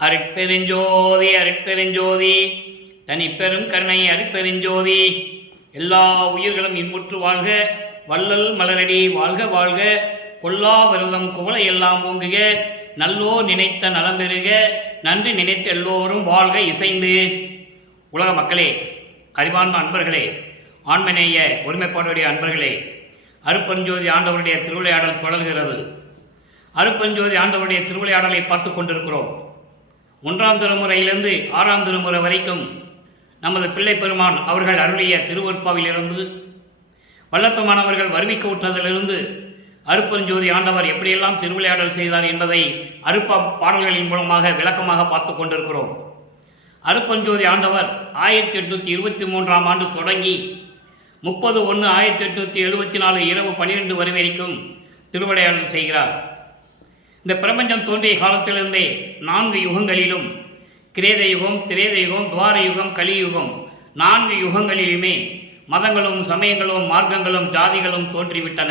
அருட்பெருஞ்சோதி அருட்பெருஞ்சோதி தனிப்பெரும் கருணை அருட்பெருஞ்சோதி. எல்லா உயிர்களும் இன்புற்று வாழ்க, வள்ளல் மலரடி வாழ்க வாழ்க, கொல்லா விரதம் குவளை எல்லாம் ஓங்குக, நல்லோ நினைத்த நலம் பெறுக, நன்றி நினைத்த எல்லோரும் வாழ்க இசைந்து. உலக மக்களே, அறிவார்ந்த அன்பர்களே, ஆண்மநேய ஒருமைப்பாடுடைய அன்பர்களே, அருட்பெருஞ்சோதி ஆண்டவருடைய திருவிளையாடல் தொடர்கிறது. அருட்பெருஞ்சோதி ஆண்டவருடைய திருவிளையாடலை பார்த்து கொண்டிருக்கிறோம். 1ஆம் திருமுறையிலிருந்து 6ஆம் திருமுறை வரைக்கும் நமது பிள்ளை பெருமான் அவர்கள் அருளிய திருவருட்பாவிலிருந்து, வல்லப்பமானவர்கள் வருவிக்க விட்டதிலிருந்து அருட்பெருஞ்சோதி ஆண்டவர் எப்படியெல்லாம் திருவிளையாடல் செய்தார் என்பதை அருப்ப பாடல்களின் மூலமாக விளக்கமாக பார்த்து கொண்டிருக்கிறோம். அருட்பெருஞ்சோதி ஆண்டவர் 1823ஆம் ஆண்டு தொடங்கி 30/1/1874 இரவு 12 வரை வரைக்கும் திருவிளையாடல் செய்கிறார். இந்த பிரபஞ்சம் தோன்றிய காலத்திலிருந்தே 4 யுகங்களிலும், கிரேத யுகம், திரேத யுகம், துவார யுகம், கலியுகம், 4 யுகங்களிலுமே மதங்களும் சமயங்களும் மார்க்கங்களும் ஜாதிகளும் தோன்றிவிட்டன.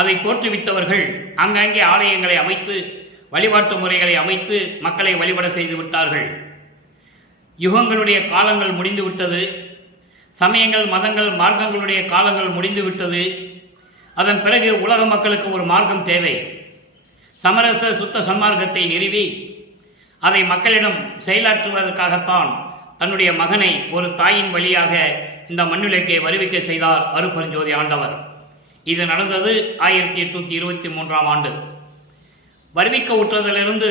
அதை தோற்றுவித்தவர்கள் அங்கங்கே ஆலயங்களை அமைத்து வழிபாட்டு முறைகளை அமைத்து மக்களை வழிபட செய்து விட்டார்கள். யுகங்களுடைய காலங்கள் முடிந்துவிட்டது. சமயங்கள் மதங்கள் மார்க்கங்களுடைய காலங்கள் முடிந்துவிட்டது. அதன் பிறகு உலக மக்களுக்கு ஒரு மார்க்கம் தேவை. சமரச சுத்த சன்மார்க்கத்தை நிறுவி அதை மக்களிடம் செயலாற்றுவதற்காகத்தான் தன்னுடைய மகனை ஒரு தாயின் வழியாக இந்த மண்ணுலகை வருவிக்க செய்தார் அருட்பெருஞ்சோதி ஆண்டவர். இது நடந்தது 1823ஆம் ஆண்டு. வருவிக்க உற்றதிலிருந்து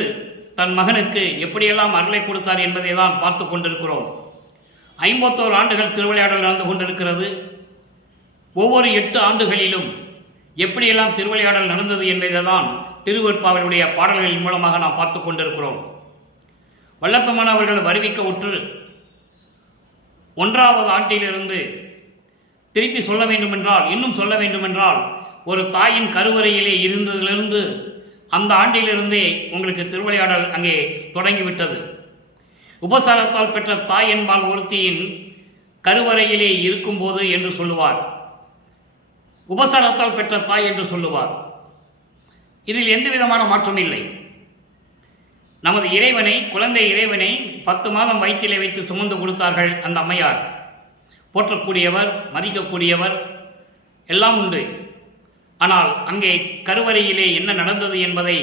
தன் மகனுக்கு எப்படியெல்லாம் அருளை கொடுத்தார் என்பதை தான் பார்த்து கொண்டிருக்கிறோம். 51 ஆண்டுகள் திருவிளையாடல் நடந்து கொண்டிருக்கிறது. ஒவ்வொரு 8 ஆண்டுகளிலும் எப்படியெல்லாம் திருவிளையாடல் நடந்தது என்பதை தான் திருவருட்பாவினுடைய பாடல்களின் மூலமாக நாம் பார்த்து கொண்டிருக்கிறோம். வல்லப்பமானவர்கள் வருவிக்க உற்று 1ஆவது ஆண்டிலிருந்து திருப்பி சொல்ல வேண்டுமென்றால், இன்னும் சொல்ல வேண்டுமென்றால், ஒரு தாயின் கருவறையிலே இருந்ததிலிருந்து அந்த ஆண்டிலிருந்தே உங்களுக்கு திருவிளையாடல் அங்கே தொடங்கிவிட்டது. உபசாரத்தால் பெற்ற தாய் என்பால் ஒருத்தியின் கருவறையிலே இருக்கும்போது என்று சொல்லுவார். உபசாரத்தால் பெற்ற தாய் என்று சொல்லுவார். இதில் எந்த விதமான மாற்றம் இல்லை. நமது இறைவனை, குழந்தை இறைவனை 10 மாதம் வயிற்றிலே வைத்து சுமந்து கொடுத்தார்கள் அந்த அம்மையார். போற்றக்கூடியவர், மதிக்கக்கூடியவர் எல்லாம் உண்டு. ஆனால் அங்கே கருவறையிலே என்ன நடந்தது என்பதை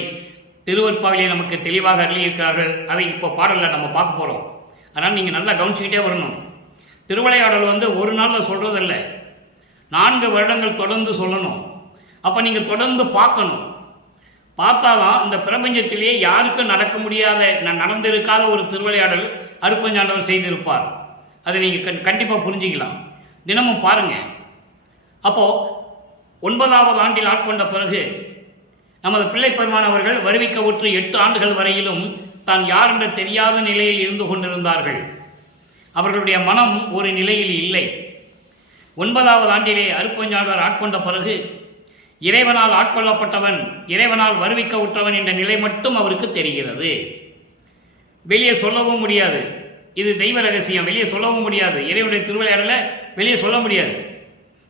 திருவருட்பாவிலே நமக்கு தெளிவாக அருளியிருக்கிறார்கள். அதை இப்போ பாடலில் நம்ம பார்க்க போகிறோம். அதனால் நீங்கள் நல்லா கவனிச்சுக்கிட்டே வரணும். திருவிளையாடல் ஒரு நாளில் சொல்கிறதில்ல, 4 வருடங்கள் தொடர்ந்து சொல்லணும். அப்போ நீங்கள் தொடர்ந்து பார்க்கணும். பார்த்தாதான் இந்த பிரபஞ்சத்திலேயே யாருக்கும் நடக்க முடியாத, நடந்திருக்காத ஒரு திருவிளையாடல் அருட்பெருஞ்சாண்டவர் செய்திருப்பார். அதை நீங்கள் கண்டிப்பாக புரிஞ்சிக்கலாம். தினமும் பாருங்கள். அப்போது 9ஆவது ஆண்டில் ஆட்கொண்ட பிறகு நமது பிள்ளை பெருமானவர்கள் வருவிக்க உற்று 8 ஆண்டுகள் வரையிலும் தான் யார் என்ற தெரியாத நிலையில் இருந்து கொண்டிருந்தார்கள். அவர்களுடைய மனம் ஒரு நிலையில் இல்லை. 9ஆவது ஆண்டிலே அருட்பெருஞ்சாண்டவர் ஆட்கொண்ட பிறகு இறைவனால் ஆட்கொள்ளப்பட்டவன், இறைவனால் வருவிக்க உற்றவன் என்ற நிலை மட்டும் அவருக்கு தெரிகிறது. வெளியே சொல்லவும் முடியாது. இது தெய்வ ரகசியம். வெளியே சொல்லவும் முடியாது. இறைவனுடைய திருவிளையாடலை வெளியே சொல்ல முடியாது.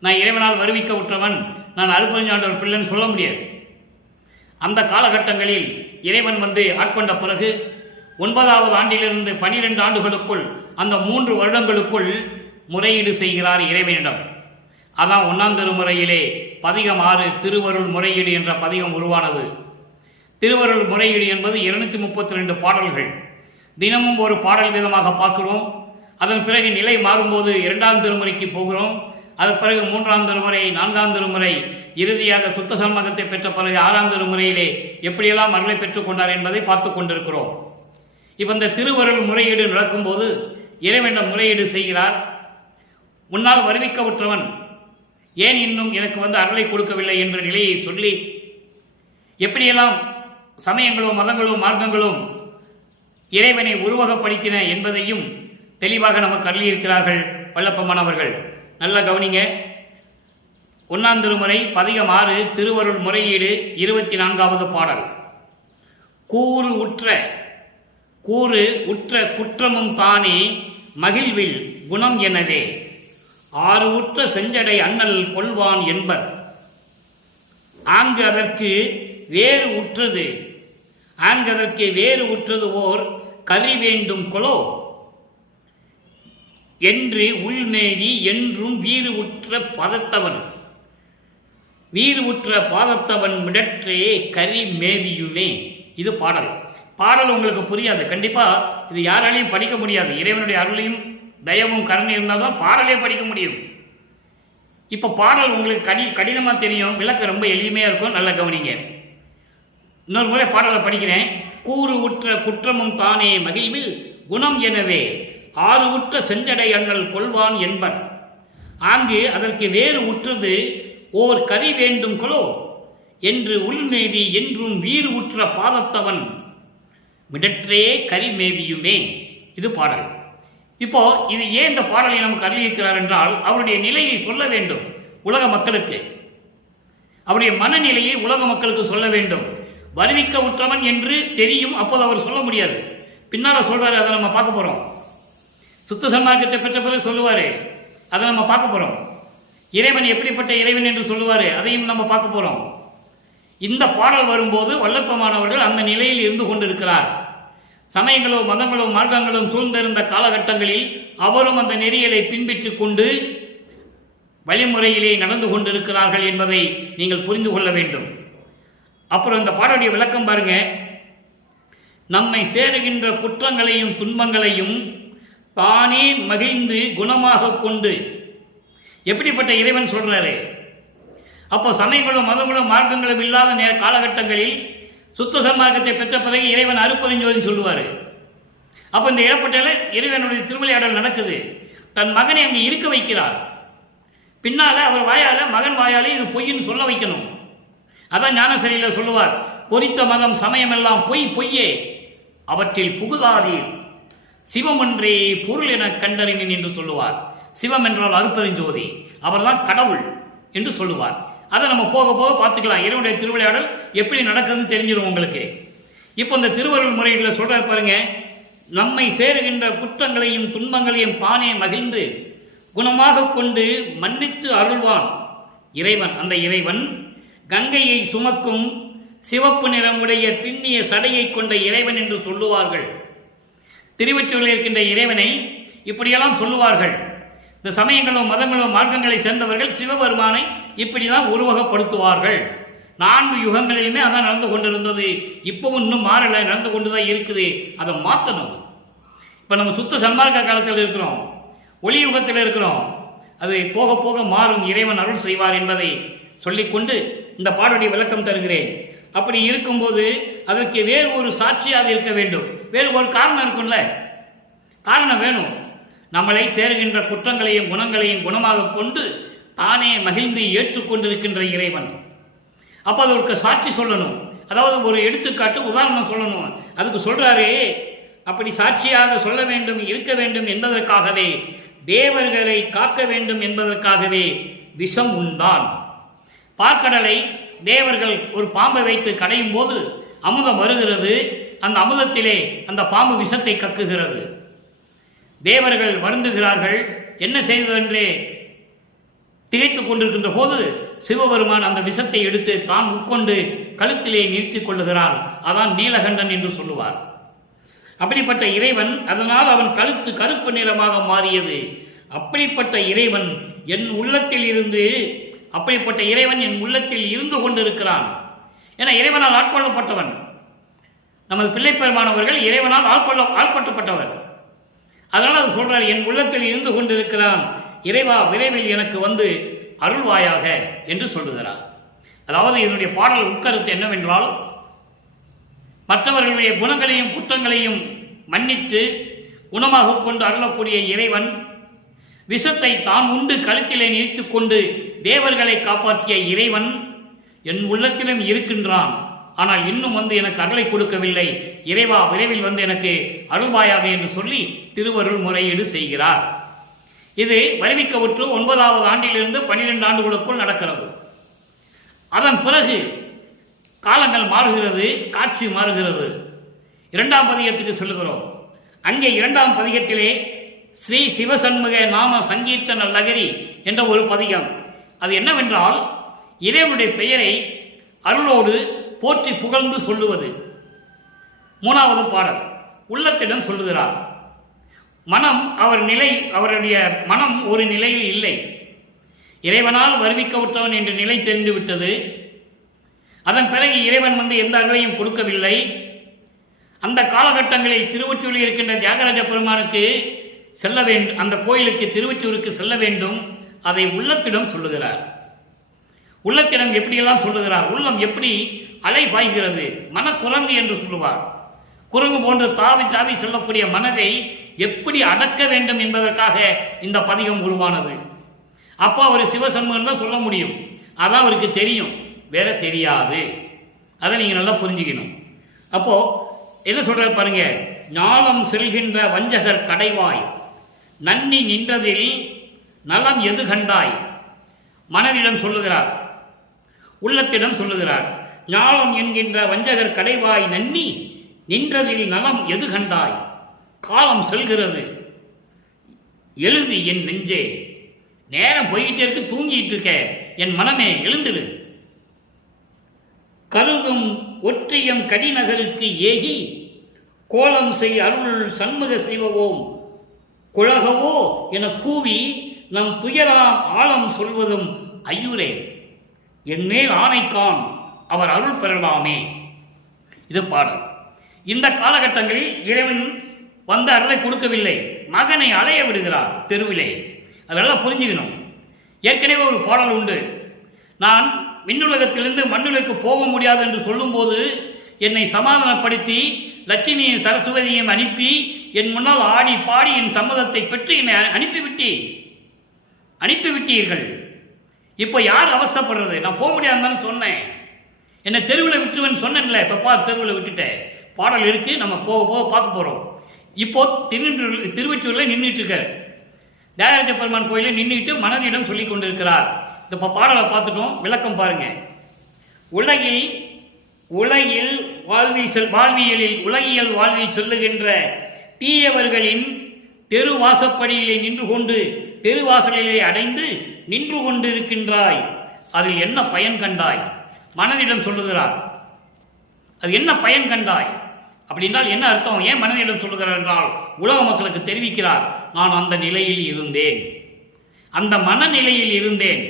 நான் இறைவனால் வருவிக்க உற்றவன், நான் அருட்பெருஞ்சாண்டவர் பிள்ளைன்னு சொல்ல முடியாது. அந்த காலகட்டங்களில் இறைவன் ஆட்கொண்ட பிறகு 9ஆவது ஆண்டிலிருந்து 12 ஆண்டுகளுக்குள், அந்த 3 வருடங்களுக்குள் முறையீடு செய்கிறார் இறைவனிடம். அதான் 1ஆம் திருமுறையிலே பதிகம் 6 திருவருள் முறையீடு என்ற பதிகம் உருவானது. திருவருள் முறையீடு என்பது 232 பாடல்கள். தினமும் ஒரு பாடல் விதமாக பார்க்கிறோம். அதன் பிறகு நிலை மாறும்போது 2ஆம் திருமுறைக்கு போகிறோம். அதன் பிறகு 3ஆம் திருமுறை, 4ஆம் திருமுறை, இறுதியாக சுத்த சன்மார்க்கத்தை பெற்ற பிறகு 6ஆம் திருமுறையிலே எப்படியெல்லாம் அருளை பெற்றுக் கொண்டார் என்பதை பார்த்து கொண்டிருக்கிறோம். இப்போ இந்த திருவருள் முறையீடு நடக்கும்போது இறைவனிடம் முறையீடு செய்கிறார். முன்னால் வருவிக்க உற்றவன் ஏன் இன்னும் எனக்கு அருளை கொடுக்கவில்லை என்ற நிலையை சொல்லி, எப்படியெல்லாம் சமயங்களும் மதங்களும் மார்க்கங்களும் இறைவனை உருவகப்படுத்தின என்பதையும் தெளிவாக நமக்கு அருளியிருக்கிறார்கள் வல்லப்பமானவர்கள். நல்லா கவனிங்க. 1ஆம் திருமுறை பதிகம் 6 திருவருள் முறையீடு 24வது பாடல். கூறு உற்ற குற்றமும் தானே மகிழ்வில் குணம் எனவே, 6 உற்ற செஞ்சடை அண்ணல் கொள்வான் என்பர். ஆங்கு அதற்கு வேறு உற்றது ஆண்கதற்கு வேறு உற்றது ஓர் கறி வேண்டும் கொலோ என்று உள்மேவி என்றும் வீறு உற்ற பாதத்தவன் மிடற்றே கரி மேவியுமே. இது பாடல். பாடல் உங்களுக்கு புரியாது கண்டிப்பாக. இது யாராலையும் படிக்க முடியாது. இறைவனுடைய அருளையும் தயவும் கருணை இருந்தால்தான் பாடலே படிக்க முடியும். இப்போ பாடல் உங்களுக்கு கடினமாக தெரியும், விளக்க ரொம்ப எளிமையாக இருக்கும். நல்லா கவனிங்க. இன்னொரு முறை பாடலை படிக்கிறேன். கூறு உற்ற குற்றமும் தானே மகிழ்வில் குணம் எனவே ஆறு உற்ற செஞ்சடை அண்ணல் கொள்வான் என்பர். ஆங்கு அதற்கு வேறு உற்றது ஓர் கறி வேண்டும் கொலோ என்று உள்மேவி என்றும் வீறு உற்ற பாதத்தவன் மிடற்றே கரி மேவியுமே. இது பாடல். இப்போ இது ஏன் இந்த பாடலை நமக்கு அறிவிக்கிறார் என்றால், அவருடைய நிலையை சொல்ல வேண்டும் உலக மக்களுக்கு. அவருடைய மனநிலையை உலக மக்களுக்கு சொல்ல வேண்டும். வருவிக்க உற்றவன் என்று தெரியும், அப்போது அவர் சொல்ல முடியாது. பின்னால் சொல்றாரு, அதை நம்ம பார்க்க போறோம். சுத்த சன்மார்க்கத்தை பெற்ற பிறகு சொல்லுவாரு, அதை நம்ம பார்க்க போறோம். இறைவன் எப்படிப்பட்ட இறைவன் என்று சொல்லுவாரு, அதையும் நம்ம பார்க்க போறோம். இந்த பாடல் வரும்போது வல்லற்பமானவர்கள் அந்த நிலையில் இருந்து கொண்டிருக்கிறார். சமயங்களோ மதங்களோ மார்க்கங்களும் சூழ்ந்திருந்த காலகட்டங்களில் அவரும் அந்த நெறியலை பின்பற்றிக் கொண்டு வழிமுறையிலே நடந்து கொண்டிருக்கிறார்கள் என்பதை நீங்கள் புரிந்து கொள்ள வேண்டும். அப்புறம் இந்த பாடலுடைய விளக்கம் பாருங்க. நம்மை சேருகின்ற குற்றங்களையும் துன்பங்களையும் தானே மகிழ்ந்து குணமாக கொண்டு, எப்படிப்பட்ட இறைவன் சொல்றாரு. அப்போ சமயங்களும் மதங்களும் மார்க்கங்களும் இல்லாத காலகட்டங்களில் சுத்த சன்மார்க்கத்தை பெற்ற பிறகு இறைவன் அருப்பெருஞ்சோதி சொல்லுவார். அப்போ இந்த இடப்பட்டால இறைவனுடைய திருவிளையாடல் நடக்குது. தன் மகனை அங்கே இருக்க வைக்கிறார். பின்னால அவர் வாயால, மகன் வாயாலே இது பொய்ன்னு சொல்ல வைக்கணும். அதான் ஞானசரியில் சொல்லுவார், பொறித்த மதம் சமயம் எல்லாம் பொய்யே, அவற்றில் புகுதாதீர், சிவம் ஒன்றே பொருள் என கண்டறினேன் என்று சொல்லுவார். சிவம் என்றால் அருப்பெருஞ்சோதி, அவர்தான் கடவுள் என்று சொல்லுவார். அதை நம்ம போக போக பார்த்துக்கலாம். இறைவனுடைய திருவிளையாடல் எப்படி நடக்குதுன்னு தெரிஞ்சிடும் உங்களுக்கு. இப்போ இந்த திருவருள் முறையில் சொல்ற பாருங்க, நம்மை சேருகின்ற குற்றங்களையும் துன்பங்களையும் தானே மகிழ்ந்து குணமாக கொண்டு மன்னித்து அருள்வான் இறைவன். அந்த இறைவன் கங்கையை சுமக்கும் சிவப்பு நிறமுடைய பின்னிய சடையை கொண்ட இறைவன் என்று சொல்லுவார்கள். திருவொற்றியூரில் இருக்கின்ற இறைவனை இப்படியெல்லாம் சொல்லுவார்கள். இந்த சமயங்களும் மதங்களும் மார்க்கங்களை சேர்ந்தவர்கள் சிவபெருமானை இப்படிதான் உருவகப்படுத்துவார்கள். 4 யுகங்களிலுமே அதான் நடந்து கொண்டிருந்தது. இப்பவும் இன்னும் மாறலை, நடந்து கொண்டுதான் இருக்குது. அதை மாற்றணும். இப்போ நம்ம சுத்த சன்மார்க்க காலத்தில் இருக்கிறோம், ஒளி யுகத்தில் இருக்கிறோம். அது போக போக மாறும். இறைவன் அருள் செய்வார் என்பதை சொல்லிக்கொண்டு இந்த பாடலுடைய விளக்கம் தருகிறேன். அப்படி இருக்கும்போது அதற்கு வேறு ஒரு சாட்சியாக இருக்க வேண்டும். வேறு ஒரு காரணம் இருக்கும்ல, காரணம் வேணும். நம்மளை சேருகின்ற குற்றங்களையும் குணங்களையும் குணமாக கொண்டு தானே மகிழ்ந்து ஏற்றுக்கொண்டிருக்கின்ற இறைவன். அப்போ அதற்கு சாட்சி சொல்லணும். அதாவது ஒரு எடுத்துக்காட்டு, உதாரணம் சொல்லணும். அதுக்கு சொல்றாரே, அப்படி சாட்சியாக சொல்ல வேண்டும், இருக்க வேண்டும் என்பதற்காகவே, தேவர்களை காக்க வேண்டும் என்பதற்காகவே விஷம் உண்டான். பார்க்கடலை தேவர்கள் ஒரு பாம்பை வைத்து கடையும் போது அமுதம் வருகிறது. அந்த அமுதத்திலே அந்த பாம்பு விஷத்தை கக்குகிறது. தேவர்கள் வருந்துகிறார்கள். என்ன செய்வதென்றே திகைத்துக் கொண்டிருக்கின்ற போது சிவபெருமான் அந்த விஷத்தை எடுத்து தான் உட்கொண்டு கழுத்திலே நிறுத்திக் கொள்ளுகிறான். அதான் நீலகண்டன் என்று சொல்லுவார். அப்படிப்பட்ட இறைவன், அதனால் அவன் கழுத்து கருப்பு நிறமாக மாறியது. அப்படிப்பட்ட இறைவன் என் உள்ளத்தில் இருந்து, அப்படிப்பட்ட இறைவன் என் உள்ளத்தில் இருந்து கொண்டிருக்கிறான். ஏன்னா இறைவனால் ஆட்கொள்ளப்பட்டவன். நமது பிள்ளைப்பெருமானவர்கள் இறைவனால் ஆட்கொள்ளப்பட்டவர். அதனால் அது சொல்றார், என் உள்ளத்தில் இருந்து கொண்டிருக்கிறான் இறைவா, விரைவில் எனக்கு வந்து அருள்வாயாக என்று சொல்லுகிறார். அதாவது இதனுடைய பாடல் உட்கருத்து என்னவென்றால், மற்றவர்களுடைய குணங்களையும் குற்றங்களையும் மன்னித்து குணமாக கொண்டு அருளக்கூடிய இறைவன் விஷத்தை தான் உண்டு கழுத்திலே நிறுத்தி கொண்டு தேவர்களை காப்பாற்றிய இறைவன் என் உள்ளத்திலும் இருக்கின்றான். ஆனால் இன்னும் வந்து எனக்கு அருளை கொடுக்கவில்லை. இறைவா, விரைவில் வந்து எனக்கு அருள்வாயாக என்று சொல்லி திருவருள் முறையீடு செய்கிறார். இது வருவிக்கவுற்று 9வது ஆண்டிலிருந்து 12 ஆண்டுகளுக்குள் நடக்கிறது. அதன் பிறகு காலங்கள் மாறுகிறது, காட்சி மாறுகிறது. 2ஆம் பதிகத்துக்கு சொல்லுகிறோம். அங்கே 2ஆம் பதிகத்திலே ஸ்ரீ சிவசண்முக நாம சங்கீர்த்தன லகரி என்ற ஒரு பதிகம். அது என்னவென்றால், இறைவனுடைய பெயரை அருளோடு போற்றி புகழ்ந்து சொல்லுவது. மூணாவது பாடல் உள்ளத்திடம் சொல்லுகிறார். மனம் அவருடைய மனம் ஒரு நிலையில் இல்லை. இறைவனால் வருவிக்கவுற்றவன் என்ற நிலை தெரிந்துவிட்டது. அதன் பிறகு இறைவன் எந்த அருளையும் கொடுக்கவில்லை. அந்த காலகட்டங்களில் திருவொற்றியூரில் இருக்கின்ற தியாகராஜ பெருமானுக்கு செல்ல வேண்டும், அந்த கோயிலுக்கு திருவொற்றியூருக்கு செல்ல வேண்டும். அதை உள்ளத்திடம் சொல்லுகிறார். உள்ளத்திடம் எப்படியெல்லாம் சொல்லுகிறார். உள்ளம் எப்படி அலை பாய்கிறது, மனக்குரங்கு என்று சொல்லுவார். குரங்கு போன்று தாவி தாவி செல்லக்கூடிய மனதை எப்படி அடக்க வேண்டும் என்பதற்காக இந்த பதிகம் உருவானது. அப்போ அவர் சிவசண்முகன் தான் சொல்ல முடியும். அதான் அவருக்கு தெரியும், வேற தெரியாது. அதை நீங்கள் நல்லா புரிஞ்சுக்கணும். அப்போ என்ன சொல்ற பாருங்க, ஞானம் செல்கின்ற வஞ்சகர் கடைவாய் நன்னி நின்றதில் நலம் எது கண்டாய். மனதிடம் சொல்லுகிறார், உள்ளத்திடம் சொல்லுகிறார். ஞானம் என்கின்ற வஞ்சகர் கடைவாய் நன்னி நின்றதில் நலம் எது கண்டாய். காலம் செல்கிறது, எழுது என் நெஞ்சே. நேரம் போய்கிட்டே இருக்கு, தூங்கிட்டு இருக்க என் மனமே, எழுந்திரு. கருதும் ஒற்றியம் கடிநகருக்கு ஏகி கோலம் செய் அருள் சண்முக செய்வோம் குழகவோ என கூவி நம் துயராம் ஆழம் சொல்வதும் ஐயூரே. என்மேல் ஆணைக்கான் அவர் அருள் பெறலாமே. இது பாடல். இந்த காலகட்டங்களில் இறைவன் வந்த அருளை கொடுக்கவில்லை, மகனை அலைய விடுகிறார் தெருவிலே. அதெல்லாம் புரிஞ்சுக்கணும். ஏற்கனவே ஒரு பாடல் உண்டு, நான் விண்ணுலகத்திலிருந்து மண்ணுலகுக்கு போக முடியாது என்று சொல்லும்போது என்னை சமாதானப்படுத்தி லட்சுமியும் சரஸ்வதியையும் அனுப்பி என் முன்னால் ஆடி பாடி என் சம்மதத்தை பெற்று என்னை அனுப்பிவிட்டீர்கள். இப்போ யார் அவசப்படுறது? நான் போக முடியாதுன்னு சொன்னேன், என்னை தெருவில் விட்டுருவேன்னு சொன்னேன்ல, இப்போ பார் தெருவில் விட்டுட்டேன். பாடல் இருக்கு, நம்ம போக போக பார்க்க போகிறோம். இப்போ திருவொற்றியூரில் நின்றுட்டு இருக்கார். தியாகராஜ பெருமான் கோயிலில் நின்றுட்டு மனதிடம் சொல்லி கொண்டிருக்கிறார். இந்த பாடலை பார்த்துட்டோம், விளக்கம் பாருங்க. உலகியல் வாழ்வியல் சொல்லுகின்ற தீயவர்களின் தெருவாசப்படியிலே நின்று கொண்டு தெருவாசலிலே அடைந்து நின்று கொண்டிருக்கின்றாய், அதில் என்ன பயன் கண்டாய். மனதிடம் சொல்லுகிறார், அது என்ன பயன் கண்டாய் அப்படின்றால் என்ன அர்த்தம்? ஏன் மனதிடம் சொல்லுகிறார் என்றால் உலக மக்களுக்கு தெரிவிக்கிறார், நான் அந்த நிலையில் இருந்தேன், அந்த மனநிலையில் இருந்தேன்.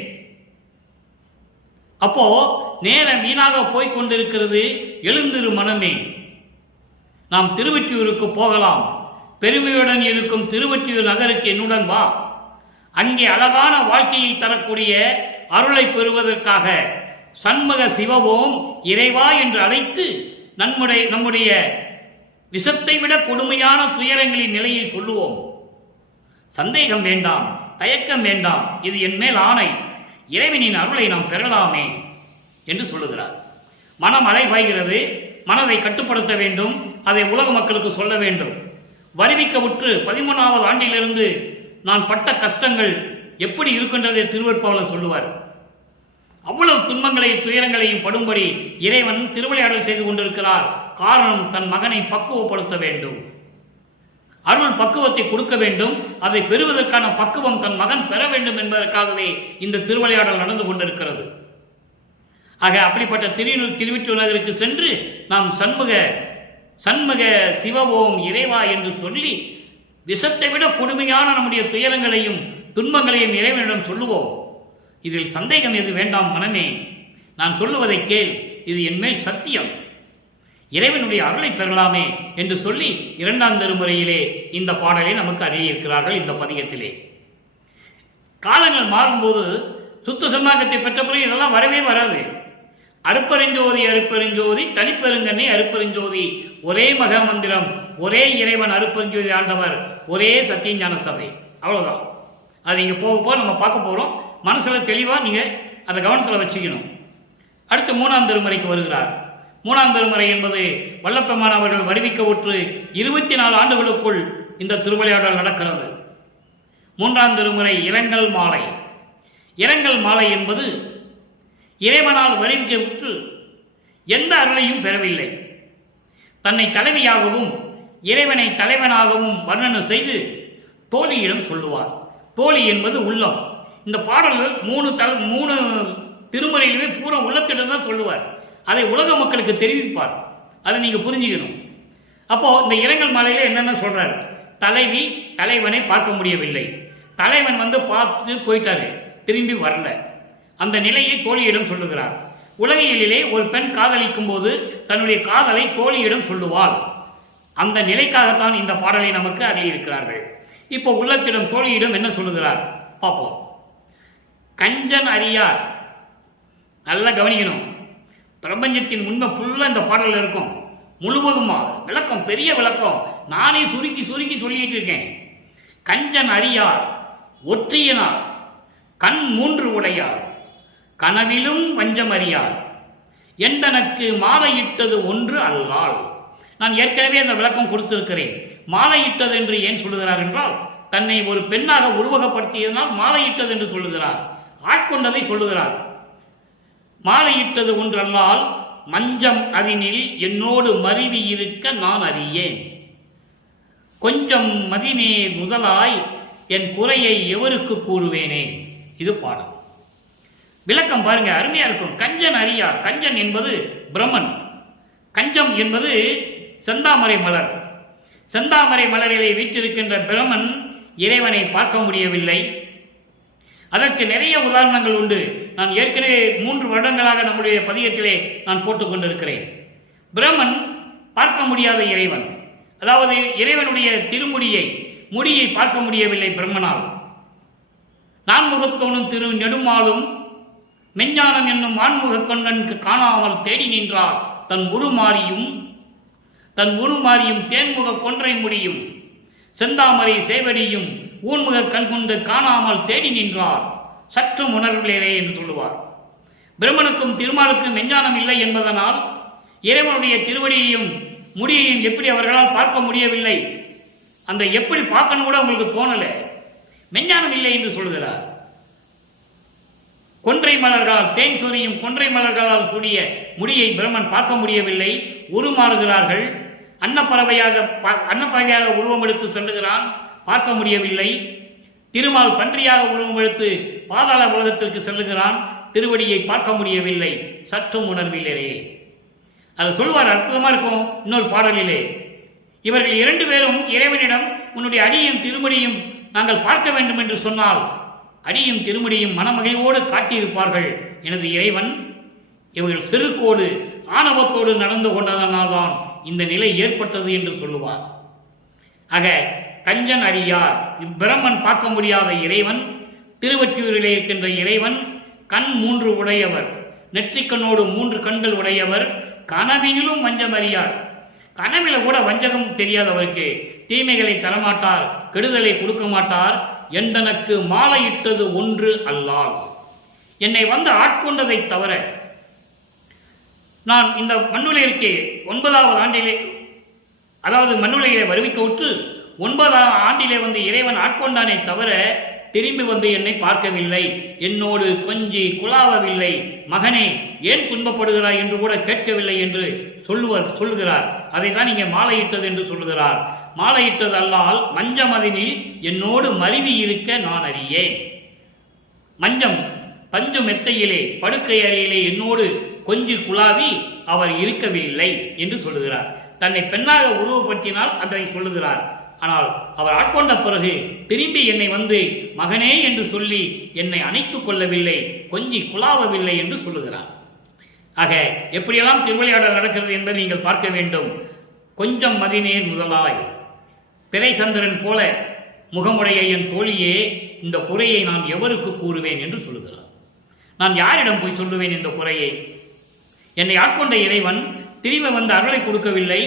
அப்போ நேரம் வீணாக போய்கொண்டிருக்கிறது, எழுந்திரு மனமே, நாம் திருவொற்றியூருக்கு போகலாம். பெருமையுடன் இருக்கும் திருவொற்றியூர் நகருக்கு என்னுடன் வா. அங்கே அழகான வாழ்க்கையை தரக்கூடிய அருளை பெறுவதற்காக சண்முக சிவவோம் இறைவா என்று அழைத்து நம்முடைய விஷத்தை விட கொடுமையான துயரங்களின் நிலையை சொல்லுவோம். சந்தேகம் வேண்டாம், தயக்கம் வேண்டாம், இது என் மேல் ஆணை, இறைவனின் அருளை நாம் பெறலாமே என்று சொல்லுகிறார். மனம் அலைபாய்கிறது, மனதை கட்டுப்படுத்த வேண்டும், அதை உலக மக்களுக்கு சொல்ல வேண்டும். வருவிக்க உற்று 13வது ஆண்டிலிருந்து நான் பட்ட கஷ்டங்கள் எப்படி இருக்கின்றதை திருவருட்பாவில் சொல்லுவார். அவ்வளவு துன்பங்களையும் துயரங்களையும் படும்படி இறைவன் திருவிளையாடல் செய்து கொண்டிருக்கிறார். காரணம், தன் மகனை பக்குவப்படுத்த வேண்டும், அருள் பக்குவத்தை கொடுக்க வேண்டும். அதை பெறுவதற்கான பக்குவம் தன் மகன் பெற வேண்டும் என்பதற்காகவே இந்த திருவிளையாடல் நடந்து கொண்டிருக்கிறது. ஆக அப்படிப்பட்ட திருவொற்றியூர் நகருக்கு சென்று நாம் சண்முக சிவவோம் இறைவா என்று சொல்லி விஷத்தை விட கொடுமையான நம்முடைய துயரங்களையும் துன்பங்களையும் இறைவனிடம் சொல்லுவோம். இதில் சந்தேகம் எது வேண்டாம் மனமே, நான் சொல்லுவதை கேள், இது என்மேல் சத்தியம், இறைவனுடைய அருளை பெறலாமே என்று சொல்லி 2ஆம் திருமுறையிலே இந்த பாடலை நமக்கு அருளியிருக்கிறார்கள். இந்த பதிகத்திலே காலங்கள் மாறும்போது சுத்த சன்மார்க்கத்தை பெற்ற பிறகு இதெல்லாம் வரவே வராது. அருப்பெருஞ்சோதி தனிப்பெருங்கண்ணை அருப்பெருஞ்சோதி, ஒரே மக மந்திரம், ஒரே இறைவன் அருப்பெருஞ்சோதி ஆண்டவர், ஒரே சத்தியஞான சபை, அவ்வளவுதான். அது இங்கே போக போக நம்ம பார்க்க போகிறோம். மனசில் தெளிவாக நீங்கள் அதை கவனத்தில் வச்சுக்கணும். அடுத்து 3ஆம் திருமுறைக்கு வருகிறார். 3ஆம் திருமுறை என்பது வல்லப்பெருமான் அவர்கள் வருவிக்க உற்று 24 ஆண்டுகளுக்குள் இந்த திருவிளையாடல் நடக்கிறது. 3ஆம் திருமுறை இரங்கல் மாலை. இரங்கல் மாலை என்பது இறைவனால் வருவிக்க உற்று எந்த அருளையும் பெறவில்லை, தன்னை தலைவியாகவும் இறைவனை தலைவனாகவும் வர்ணனை செய்து தோழியிடம் சொல்லுவார். தோழி என்பது உள்ளம். இந்த பாடல்கள் 3 திருமுறையிலுமே பூரா உள்ளத்திடம் தான் சொல்லுவார். அதை உலக மக்களுக்கு தெரிவிப்பார். அதை நீங்கள் புரிஞ்சுக்கணும். அப்போ இந்த இரங்கல் மாலையில என்னென்ன சொல்றாரு? தலைவி தலைவனை பார்க்க முடியவில்லை, தலைவன் வந்து பார்த்து போயிட்டாரு, திரும்பி வரல. அந்த நிலையை தோழியிடம் சொல்லுகிறார். உலகியலிலே ஒரு பெண் காதலிக்கும் போது தன்னுடைய காதலை தோழியிடம் சொல்லுவாள். அந்த நிலைக்காகத்தான் இந்த பாடலை நமக்கு அருளியிருக்கிறார்கள். இப்போ உள்ளத்திடம் தோழியிடம் என்ன சொல்லுகிறார் பார்ப்போம். கஞ்சன் அறியார், நல்லா கவனிக்கணும். பிரபஞ்சத்தின் உண்மை ஃபுல்லாக இந்த பாடலில் இருக்கும், முழுவதுமாக விளக்கம், பெரிய விளக்கம். நானே சுருக்கி சுருக்கி சொல்லிட்டு இருக்கேன். கஞ்சன் அறியார் ஒற்றியனார், கண் மூன்று உடையார், கனவிலும் வஞ்சம் அறியார், எந்தனக்கு மாலையிட்டது ஒன்று அல்லால். நான் ஏற்கனவே அந்த விளக்கம் கொடுத்திருக்கிறேன். மாலையிட்டது என்று ஏன் சொல்லுகிறார் என்றால், தன்னை ஒரு பெண்ணாக உருவகப்படுத்தியதனால் மாலையிட்டது என்று சொல்லுகிறார், ஆட்கொண்டதை சொல்லுகிறார். மாலையிட்டது ஒன்று அல்லால் மஞ்சம் அதனில் என்னோடு மருவி இருக்க நான் அறியேன், கொஞ்சம் மதினேர் முதலாய் என் குறையை எவருக்கு கூறுவேனே. இது பாடம். விளக்கம் பாருங்க, அருமையா இருக்கும். கஞ்சன் அறியார், கஞ்சன் என்பது பிரம்மன், கஞ்சம் என்பது செந்தாமரை மலர். செந்தாமரை மலரிலே வீற்றிருக்கின்ற பிரம்மன் இறைவனை பார்க்க முடியவில்லை. அதற்கு நிறைய உதாரணங்கள் உண்டு. நான் ஏற்கனவே 3 வருடங்களாக நம்முடைய பதியத்திலே நான் போட்டுக் கொண்டிருக்கிறேன். பிரம்மன் பார்க்க முடியாத இறைவன், அதாவது இறைவனுடைய முடியை பார்க்க முடியவில்லை பிரம்மனால். நான்முகத்தோனும் திரு நெடுமாலும் மெஞ்ஞானம் என்னும் ஆன்முக கொண்டனுக்கு காணாமல் தேடி நின்றார் தன் உருமாறியும் தேன்முக கொன்றை முடியும் செந்தாமரை சேவடியும் ஊன்முக கண் கொண்டு காணாமல் தேடி நின்றார் சற்றும் உணர்விலேயே என்று சொல்லுவார். பிரம்மனுக்கும் திருமாலுக்கும் மெஞ்ஞானம் இல்லை என்பதனால் இறைவனுடைய திருவடியையும் முடியையும் எப்படி அவர்களால் பார்க்க முடியவில்லை, அந்த எப்படி பார்க்கணும் கூட உங்களுக்கு தோணலை, மெஞ்ஞானம் இல்லை என்று சொல்கிறார். கொன்றை மலர்களால் தேன் சொரியும் கொன்றை மலர்களால் சூடிய முடியை பிரம்மன் பார்க்க முடியவில்லை. உருமாறுகிறார்கள். அன்னப்பறவையாக உருவம் எடுத்து செல்லுகிறான், பார்க்க முடியவில்லை. திருமால் பன்றியாக உருவம் எடுத்து பாதாள உலகத்திற்கு செல்லுகிறான், திருவடியை பார்க்க முடியவில்லை, சற்றும் உணர்வில்லையே. அதை சொல்வார், அற்புதமா இருக்கும். இன்னொரு பாடலிலே இவர்கள் 2 பேரும் இறைவனிடம் உன்னுடைய அடியும் திருமடியும் நாங்கள் பார்க்க வேண்டும் என்று சொன்னால் அடியும் திருமடியும் மனமகிழ்வோடு காட்டியிருப்பார்கள். எனது இறைவன் இவர்கள் செருக்கோடு ஆணவத்தோடு நடந்து கொண்டதனால்தான் இந்த நிலை ஏற்பட்டது என்று சொல்லுவார். ஆக கஞ்சன் அறியார், பிரம்மன் பார்க்க முடியாத இறைவன், திருவற்றியூரிலே இருக்கின்ற இறைவன் கண் 3 உடையவர், நெற்றிக்கண்ணோடு 3 கண்கள் உடையவர், கனவினிலும் வஞ்சம் அறியார். கனவில கூட வஞ்சகம் தெரியாதவருக்கு தீமைகளை தரமாட்டார், கெடுதலை கொடுக்க மாட்டார். எந்தனக்கு மாலையிட்டது ஒன்று அல்லால், என்னை வந்து ஆட்கொண்டதை தவிர, நான் இந்த மண்ணுலகிற்கு 9வது ஆண்டிலே, அதாவது மண்ணுலகிலே வருவிக்க உற்று 9வது ஆண்டிலே வந்து இறைவன் ஆட்கொண்டானே தவிர திரும்பி வந்து என்னை பார்க்கவில்லை, என்னோடு கொஞ்சி குழாவவில்லை, மகனே ஏன் துன்பப்படுகிறாய் என்று கூட கேட்கவில்லை என்று சொல்லுகிறார். அதை தான் இங்கே மாலையிட்டது என்று சொல்லுகிறார். மாலையிட்டது அல்லால் மஞ்சமதினில் என்னோடு மருவி இருக்க நான் அறியேன். மஞ்சம் பஞ்சு மெத்தையிலே படுக்கை அறையிலே என்னோடு கொஞ்சி குழாவி அவர் இருக்கவில்லை என்று சொல்லுகிறார். தன்னை பெண்ணாக உருவப்படுத்தினால் அதை சொல்லுகிறார். ஆனால் அவர் ஆட்கொண்ட பிறகு திரும்பி என்னை வந்து மகனே என்று சொல்லி என்னை அணைத்துக் கொள்ளவில்லை, கொஞ்சி குழாவவில்லை என்று சொல்லுகிறார். ஆக எப்படியெல்லாம் திருவிளையாடல் நடக்கிறது என்பதை நீங்கள் பார்க்க வேண்டும். கொஞ்சம் மதினேர் முதலாய் பிறை சந்திரன் போல முகமுடைய என் தோழியே, இந்த குறையை நான் எவருக்கு கூறுவேன் என்று சொல்லுகிறார். நான் யாரிடம் போய் சொல்லுவேன் இந்த குறையை? என்னை ஆட்கொண்ட இறைவன் திரும்ப வந்து அருளை கொடுக்கவில்லை,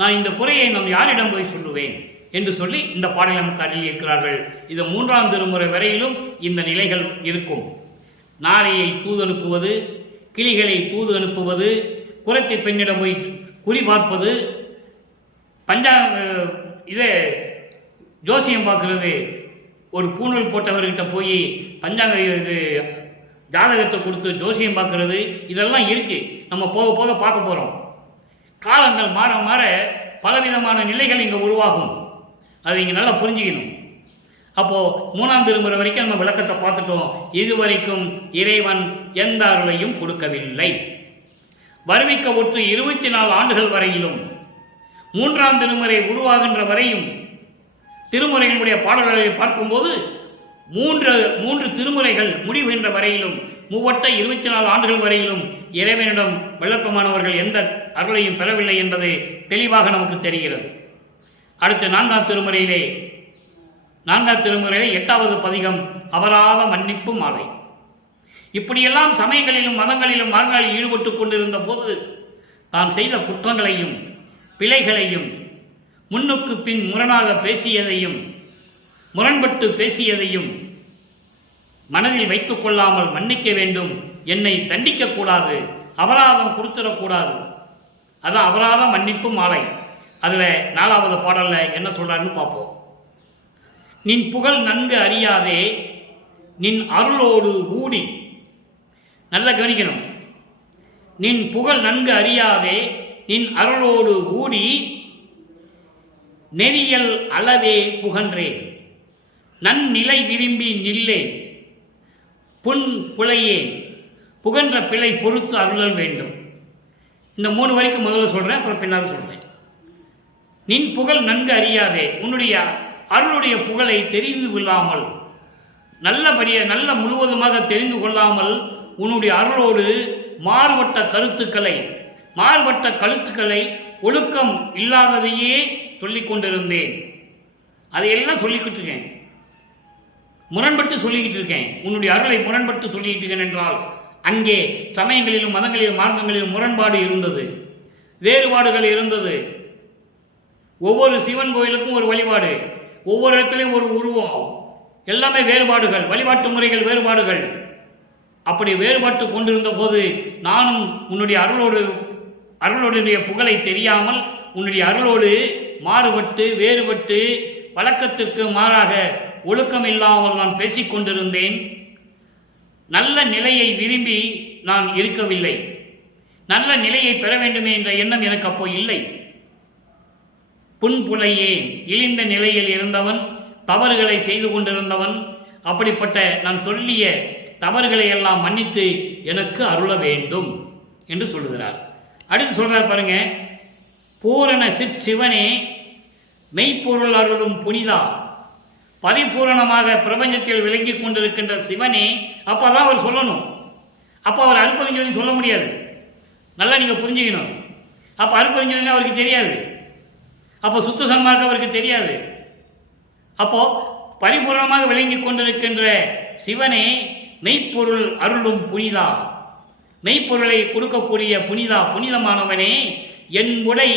நான் இந்த குறையை நான் யாரிடம் போய் சொல்லுவேன் என்று சொல்லி இந்த பாடலை நமக்கு அருளியிருக்கிறார்கள். இது 3ஆம் திருமுறை வரையிலும் இந்த நிலைகள் இருக்கும். நாரையை தூது அனுப்புவது, கிளிகளை தூது அனுப்புவது, குரத்தை பெண்ணிடம் போய் குறி பார்ப்பது, இதே ஜோசியம் பார்க்கறது, ஒரு பூணூல் போட்டவர்கிட்ட போய் பஞ்சாங்க இது ஜாதகத்தை கொடுத்து ஜோசியம் பார்க்கறது, இதெல்லாம் இருக்கு. நம்ம போக போக பார்க்க போகிறோம். காலங்கள் மாற மாற பலவிதமான நிலைகள் இங்கே உருவாகும். அதை இங்கே நல்லா புரிஞ்சுக்கணும். அப்போது 3ஆம் திருமுறை வரைக்கும் நம்ம விளக்கத்தை பார்த்துட்டோம். இதுவரைக்கும் இறைவன் எந்த அருளையும் கொடுக்கவில்லை. வருவிக்க ஒற்று 24 ஆண்டுகள் வரையிலும் மூன்றாம் திருமுறை உருவாகின்ற வரையும் திருமுறையினுடைய பாடல்களை பார்க்கும்போது மூன்று திருமுறைகள் முடிவுகின்ற வரையிலும் மூவட்ட 24 ஆண்டுகள் வரையிலும் இறைவனிடம் விளப்பமானவர்கள் எந்த அருளையும் பெறவில்லை என்பது தெளிவாக நமக்கு தெரிகிறது. அடுத்து நான்காம் திருமுறையிலே 8வது பதிகம் அபராத மன்னிப்பு மாலை. இப்படியெல்லாம் சமயங்களிலும் மதங்களிலும் மார்காலி ஈடுபட்டு கொண்டிருந்த போது தான் செய்த குற்றங்களையும் பிழைகளையும் முன்னுக்கு பின் முரணாக பேசியதையும் முரண்பட்டு பேசியதையும் மனதில் வைத்துக் கொள்ளாமல் மன்னிக்க வேண்டும், என்னை தண்டிக்கக்கூடாது, அபராதம் கொடுத்துடக்கூடாது. அதான் அபராத மன்னிப்பு மாலை. அதில் 4வது பாடலில் என்ன சொல்கிறாருன்னு பார்ப்போம். நின் புகழ் நன்கு அறியாதே நின் அருளோடு ஊடி. நல்லா கவனிக்கணும். நின் புகழ் நன்கு அறியாதே நின் அருளோடு ஊடி நெறியல் அளவே புகன்றேன் நன்னிலை விரும்பி நில்லேன் புன் புலையே புகன்ற பிழை பொறுத்து அருளல் வேண்டும். இந்த 3 வரைக்கும் முதல்ல சொல்கிறேன், அப்புறம் பின்னால் சொல்கிறேன். நின் புகழ் நன்கு அறியாதே, உன்னுடைய அருளுடைய புகழை தெரிந்து கொள்ளாமல் நல்ல முழுவதுமாக தெரிந்து கொள்ளாமல் உன்னுடைய அருளோடு மாறுபட்ட கருத்துக்களை ஒழுக்கம் இல்லாததையே சொல்லிக் கொண்டிருந்தேன். அதையெல்லாம் சொல்லிக்கிட்டு இருக்கேன், முரண்பட்டு சொல்லிக்கிட்டு இருக்கேன். உன்னுடைய அருளை முரண்பட்டு சொல்லிக்கிட்டு இருக்கேன் என்றால் அங்கே சமயங்களிலும் மதங்களிலும் மார்க்கங்களிலும் முரண்பாடு இருந்தது, வேறுபாடுகள் இருந்தது. ஒவ்வொரு சிவன் கோயிலுக்கும் ஒரு வழிபாடு, ஒவ்வொரு இடத்துலையும் ஒரு உருவம், எல்லாமே வேறுபாடுகள், வழிபாட்டு முறைகள் வேறுபாடுகள். அப்படி வேறுபாட்டு கொண்டிருந்த போது நானும் உன்னுடைய அருளோடைய புகழை தெரியாமல் உன்னுடைய அருளோடு மாறுபட்டு வேறுபட்டு வழக்கத்திற்கு மாறாக ஒழுக்கம் இல்லாமல் நான் பேசிக்கொண்டிருந்தேன். நல்ல நிலையை விரும்பி நான் இருக்கவில்லை, நல்ல நிலையை பெற வேண்டுமே என்ற எண்ணம் எனக்கு அப்போ இல்லை. புன்புலையே இழிந்த நிலையில் இருந்தவன், தவறுகளை செய்து கொண்டிருந்தவன். அப்படிப்பட்ட நான் சொல்லிய தவறுகளை எல்லாம் மன்னித்து எனக்கு அருள வேண்டும் என்று சொல்லுகிறார். அடுத்து சொல்றார் பாருங்க. பூரண சிவனே மெய்ப்பொருள் அருளும் புனிதா, பரிபூரணமாக பிரபஞ்சத்தில் விளங்கி கொண்டிருக்கின்ற சிவனே. அப்போ தான் அவர் சொல்லணும். அப்போ அவர் அருட்பெருஞ்சோதி சொல்ல முடியாது. நல்லா நீங்கள் புரிஞ்சுக்கணும். அப்போ அருட்பெருஞ்சோதி அவருக்கு தெரியாது, அப்போ சுத்த சன்மார்க்கம் அவருக்கு தெரியாது. அப்போ பரிபூரணமாக விளங்கி கொண்டிருக்கின்ற சிவனே மெய்ப்பொருள் அருளும் புனிதா, மெய்ப்பொருளை கொடுக்கக்கூடிய புனிதமானவனே, என் உடை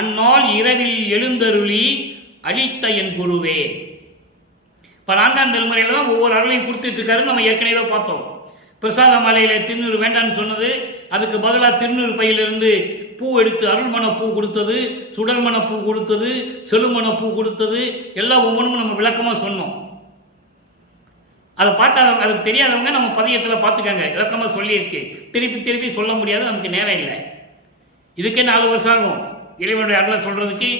அந்நாள் இரவில் எழுந்தருளி அளித்த என் குருவே. இப்போ 4ஆம் திருமுறையில் தான் ஒவ்வொரு அருளையும் கொடுத்துட்டு இருக்காரு. நம்ம ஏற்கனவே பார்த்தோம். பிரசாத மாலையில திருநூறு வேண்டான்னு சொன்னது, அதுக்கு பதிலாக திருநூறு பையிலிருந்து பூ எடுத்து அருள்மண பூ கொடுத்தது, சுடர்மண பூ கொடுத்தது, செழுமண பூ கொடுத்தது, எல்லாம் ஒவ்வொன்றும் நம்ம விளக்கமாக சொன்னோம். அதை பார்க்காதவங்க, அதுக்கு தெரியாதவங்க நம்ம பதியத்தில் பார்த்துக்கங்க, விளக்கமாக சொல்லியிருக்கு. திருப்பி சொல்ல முடியாது, நமக்கு நேரம் இல்லை. இதுக்கே 4 வருஷம் ஆகும் இறைவனுடைய அருளை சொல்கிறதுக்கு,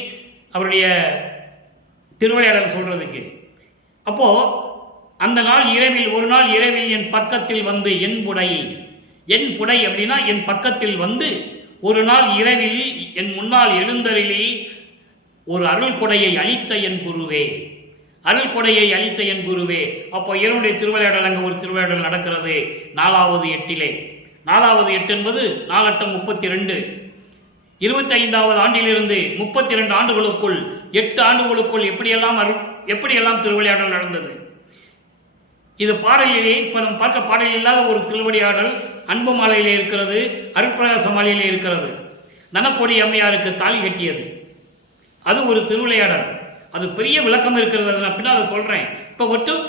அவருடைய திருவிளையாடல் சொல்கிறதுக்கு. அப்போது அந்த நாள் இரவில், ஒரு நாள் இரவில் என் பக்கத்தில் வந்து என் புடை அப்படின்னா என் பக்கத்தில் வந்து ஒரு நாள் இரவில் என் முன்னால் எழுந்தருளி ஒரு அருள் கொடையை அளித்த என் குருவே. அப்போ இறைவனுடைய திருவிளையாடல், அங்கே ஒரு திருவிளையாடல் நடக்கிறது 4வது எட்டிலே. 4வது எட்டு என்பது 4×8 = 32 25வது ஆண்டிலிருந்து 32 ஆண்டுகளுக்குள் 8 ஆண்டுகளுக்குள் எப்படியெல்லாம் திருவிளையாடல் நடந்தது. இது பாடலிலே, இப்போ நம்ம பார்க்க பாடலில் இல்லாத ஒரு திருவிளையாடல் அன்பு மாலையிலே இருக்கிறது, அருட்பிரகாச மாலையிலே இருக்கிறது. நனக்கொடி அம்மையாருக்கு தாலி கட்டியது, அது ஒரு திருவிளையாடல். அது பெரிய விளக்கம் இருக்கிறது, அதை நான் பின்னால் சொல்கிறேன். இப்போ மட்டும்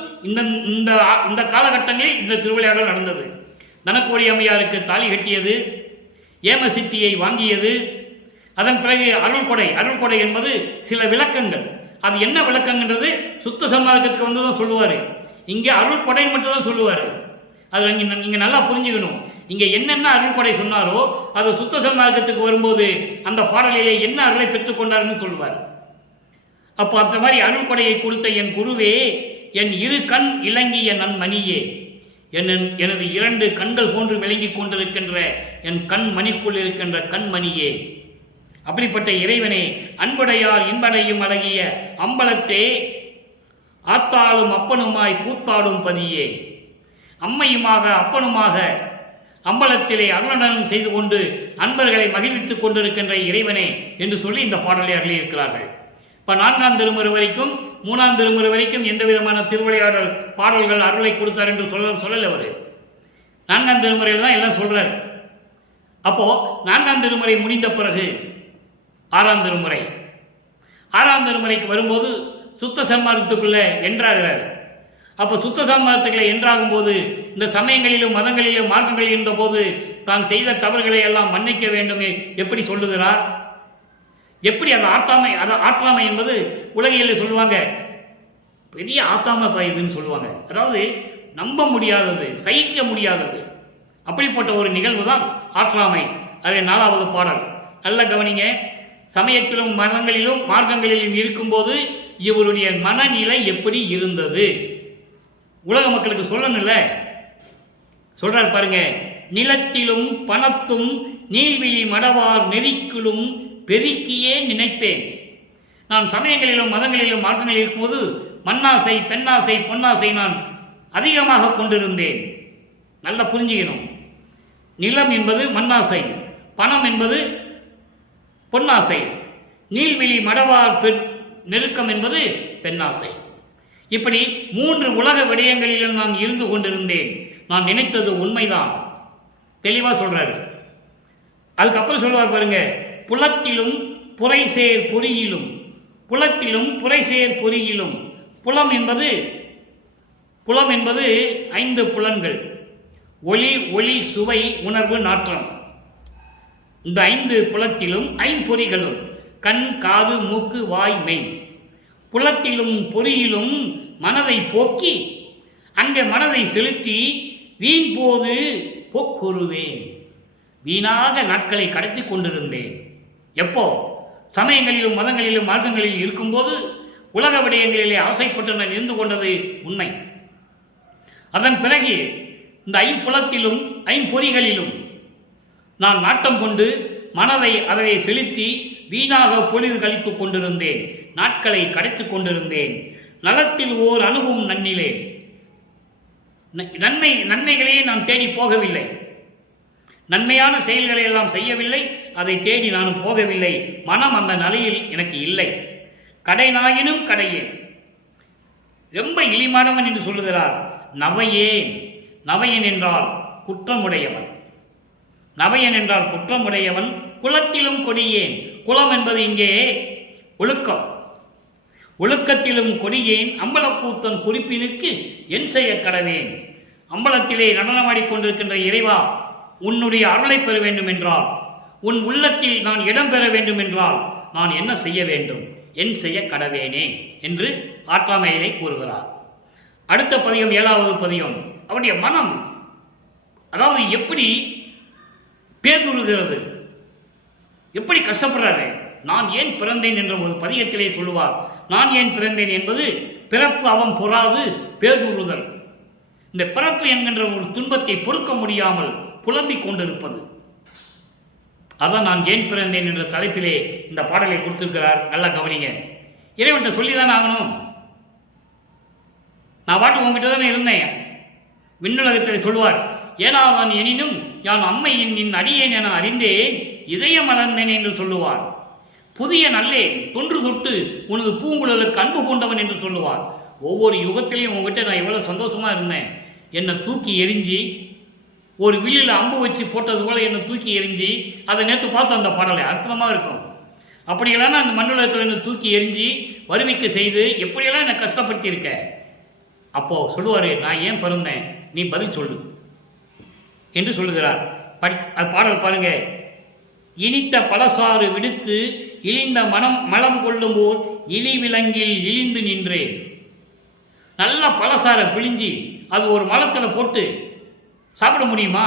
இந்த காலகட்டங்களில் இந்த திருவிளையாடல் நடந்தது. நனக்கொடி அம்மையாருக்கு தாலி கட்டியது, ஏமசித்தியை வாங்கியது, அதன் பிறகு அருள்கொடை என்பது சில விளக்கங்கள். அது என்ன விளக்கங்கன்றது சுத்த சன்மார்க்கத்துக்கு வந்து தான் சொல்லுவார். இங்கே அருள்கொடைன்னு மட்டும் தான் சொல்லுவார். அது இங்கே நல்லா புரிஞ்சுக்கணும். இங்கே என்னென்ன அருள்கொடை சொன்னாரோ அது சுத்த சன்மார்க்கத்துக்கு வரும்போது அந்த பாடலிலே என்ன அருளை பெற்றுக்கொண்டார்னு சொல்லுவார். அப்போ அந்த மாதிரி அருள்கொடையை கொடுத்த என் குருவே, என் 2 கண் இலங்கிய நன்மணியே, எனது 2 கண்கள் போன்று விளங்கி கொண்டிருக்கின்ற என் கண் மணிக்குள் இருக்கின்ற கண்மணியே. அப்படிப்பட்ட இறைவனே, அன்புடையார் இன்படையும் அழகிய அம்பலத்தே, ஆத்தாளும் அப்பனுமாய் கூத்தாடும் பதியே, அம்மையுமாக அப்பனுமாக அம்பலத்திலே அருளனம் செய்து கொண்டு அன்பர்களை மகிழ்வித்துக் கொண்டிருக்கின்ற இறைவனே என்று சொல்லி இந்த பாடலை அருளியிருக்கிறார்கள். இப்போ 4ஆம் திருமுறை வரைக்கும் 3ஆம் திருமுறை வரைக்கும் எந்த விதமான திருவிளையாடல் பாடல்கள் அருளை கொடுத்தார் என்று சொல்லல அவர். 4ஆம் திருமுறையில் தான் எல்லாம் சொல்றார். அப்போ 4ஆம் திருமுறை முடிந்த பிறகு 6ஆம் திருமுறை, 6ஆம் திருமுறைக்கு வரும்போது சுத்த சன்மார்க்கத்துக்குள்ள என்றாகிறார். அப்போ சுத்த சன்மார்க்கத்துக்குள்ள என்றாகும் போது இந்த சமயங்களிலும் மதங்களிலும் மார்க்கங்களில் இருந்த போது தான் செய்த தவறுகளை எல்லாம் மன்னிக்க வேண்டும் எப்படி சொல்லுகிறார்? எப்படி அந்த ஆற்றாமை என்பது உலகில் சொல்லுவாங்க, பெரிய ஆத்தாமை இதுன்னு சொல்லுவாங்க. அதாவது நம்ப முடியாதது, சகிக்க முடியாதது. அப்படிப்பட்ட ஒரு நிகழ்வு தான் ஆற்றாமை. அதில் 4வது பாடல் நல்ல கவனிங்க. சமயத்திலும் மதங்களிலும் மார்க்கங்களிலும் இருக்கும்போது இவருடைய மனநிலை எப்படி இருந்தது உலக மக்களுக்கு சொல்லணும்ல. சொல்றார் பாருங்க, நிலத்திலும் பணத்தும் நீள்விழி மடவார் நெறிக்கிலும் பெருக்கியே நினைப்பேன். நான் சமயங்களிலும் மதங்களிலும் மார்க்கங்களில் இருக்கும்போது மண்ணாசை, பெண்ணாசை, பொன்னாசை நான் அதிகமாக கொண்டிருந்தேன். நல்லா புரிஞ்சுக்கணும். நிலம் என்பது மண்ணாசை, பணம் என்பது பொன்னாசை, நீள்விழி மடவார் நெருக்கம் என்பது பெண்ணாசை. இப்படி 3 உலக விடயங்களிலும் நான் இருந்து கொண்டிருந்தேன். நான் நினைத்தது உண்மைதான். தெளிவா சொல்றாரு. அதுக்கப்புறம் சொல்லுவார் பாருங்க, புலத்திலும் புரைசேர் பொறியிலும், புலத்திலும் புரைசேர் பொறியிலும். புலம் என்பது 5 புலன்கள்: ஒளி, ஒளி, சுவை, உணர்வு, நாற்றம். இந்த 5 புலத்திலும் 5 பொறிகளும் கண், காது, மூக்கு, வாய், மெய். புலத்திலும் பொறியிலும் மனதை போக்கி அங்கே மனதை செலுத்தி வீண் போது போக்குருவேன். வீணாக நாட்களை கடத்தி கொண்டிருந்தேன். எப்போ? சமயங்களிலும் மதங்களிலும் மார்க்கங்களில் இருக்கும்போது உலக விடயங்களிலே ஆசைப்பட்டு நான் இருந்து கொண்டது உண்மை. அதன் பிறகு இந்த 5 புலத்திலும் 5 பொறிகளிலும் நான் நாட்டம் கொண்டு மனதை அதை செலுத்தி வீணாக பொழுது கழித்துக் கொண்டிருந்தேன், நாட்களை கடைத்துக் கொண்டிருந்தேன். நலத்தில் ஓர் அணுவும் நன்னிலே, நன்மைகளையே நான் தேடி போகவில்லை, நன்மையான செயல்களை எல்லாம் செய்யவில்லை, அதை தேடி நானும் போகவில்லை. மனம் அந்த நிலையில் எனக்கு இல்லை. கடைநாயினும் கடையேன். ரொம்ப இழிமானவன் என்று சொல்லுகிறார். நவையேன். நவையன் என்றால் குற்றமுடையவன். நவையன் என்றால் குற்றமுடையவன். குலத்திலும் கொடியேன். குலம் என்பது இங்கே ஒழுக்கம். ஒழுக்கத்திலும் கொடியேன். அம்பலப்பூத்தன் குறிப்பினுக்கு என் செய்ய கடவேன். அம்பலத்திலே நடனமாடிக்கொண்டிருக்கின்ற இறைவா, உன்னுடைய அருளை பெற வேண்டும் என்றால், உன் உள்ளத்தில் நான் இடம் பெற வேண்டும் என்றால் நான் என்ன செய்ய வேண்டும்? என் செய்ய கடவேனே என்று ஆற்றாமையிலே கூறுகிறார். அடுத்த பதிகம் 7வது பதிகம். அவருடைய மனம் அதாவது எப்படி பேதுருகிறது, எப்படி கஷ்டப்படுறாரு. நான் ஏன் பிறந்தேன் என்ற ஒரு பதிகத்திலே சொல்லுவார். நான் ஏன் பிறந்தேன் என்பது பிறப்பு அவன் பொறாது பேதுருதல். இந்த பிறப்பு என்கின்ற ஒரு துன்பத்தை பொறுக்க முடியாமல் புலம்பிக் கொண்டிருப்பது. அதான் நான் ஏன் பிறந்தேன் என்ற தலைப்பிலே இந்த பாடலை கொடுத்திருக்கிறார். நல்லா கவனிங்க. இறைவன்கிட்ட சொல்லிதானே ஆகணும். நான் பாட்டு உங்ககிட்ட தானே இருந்தேன். விண்ணுலகத்தில் சொல்லுவார், ஏனாதான் எனினும் யான் அம்மையின் நின் அடியேன் என அறிந்தேன், இதயம் மலர்ந்தேன் என்று சொல்லுவார். புதிய நல்லேன் தொன்று தொட்டு உனது பூங்குழலுக்கு அன்பு கொண்டவன் என்று சொல்லுவார். ஒவ்வொரு யுகத்திலையும் உங்ககிட்ட நான் எவ்வளோ சந்தோஷமா இருந்தேன். என்னை தூக்கி எரிஞ்சி ஒரு வில்லில் அம்பு வச்சு போட்டது போல என்னை தூக்கி எரிஞ்சி, அதை நேற்று பார்த்து அந்த பாடலை அற்புதமாக இருக்கும். அப்படியெல்லாம் அந்த மண்ணுலகத்தில் என்னை தூக்கி எரிஞ்சி வருவிக்க செய்து எப்படியெல்லாம் என்னை கஷ்டப்படுத்தியிருக்க. அப்போ சொல்லுவார், நான் ஏன் பிறந்தேன், நீ பதில் சொல்லு என்று சொல்லுகிறார். அது பாடல் பாருங்க. இனித்த பலசாறு விடுத்து இழிந்த மலம் கொள்ளும் போர் இழி விலங்கில் இழிந்து நின்றேன். நல்ல பலசாரை பிழிஞ்சி அது ஒரு மலத்தில் போட்டு சாப்பிட முடியுமா?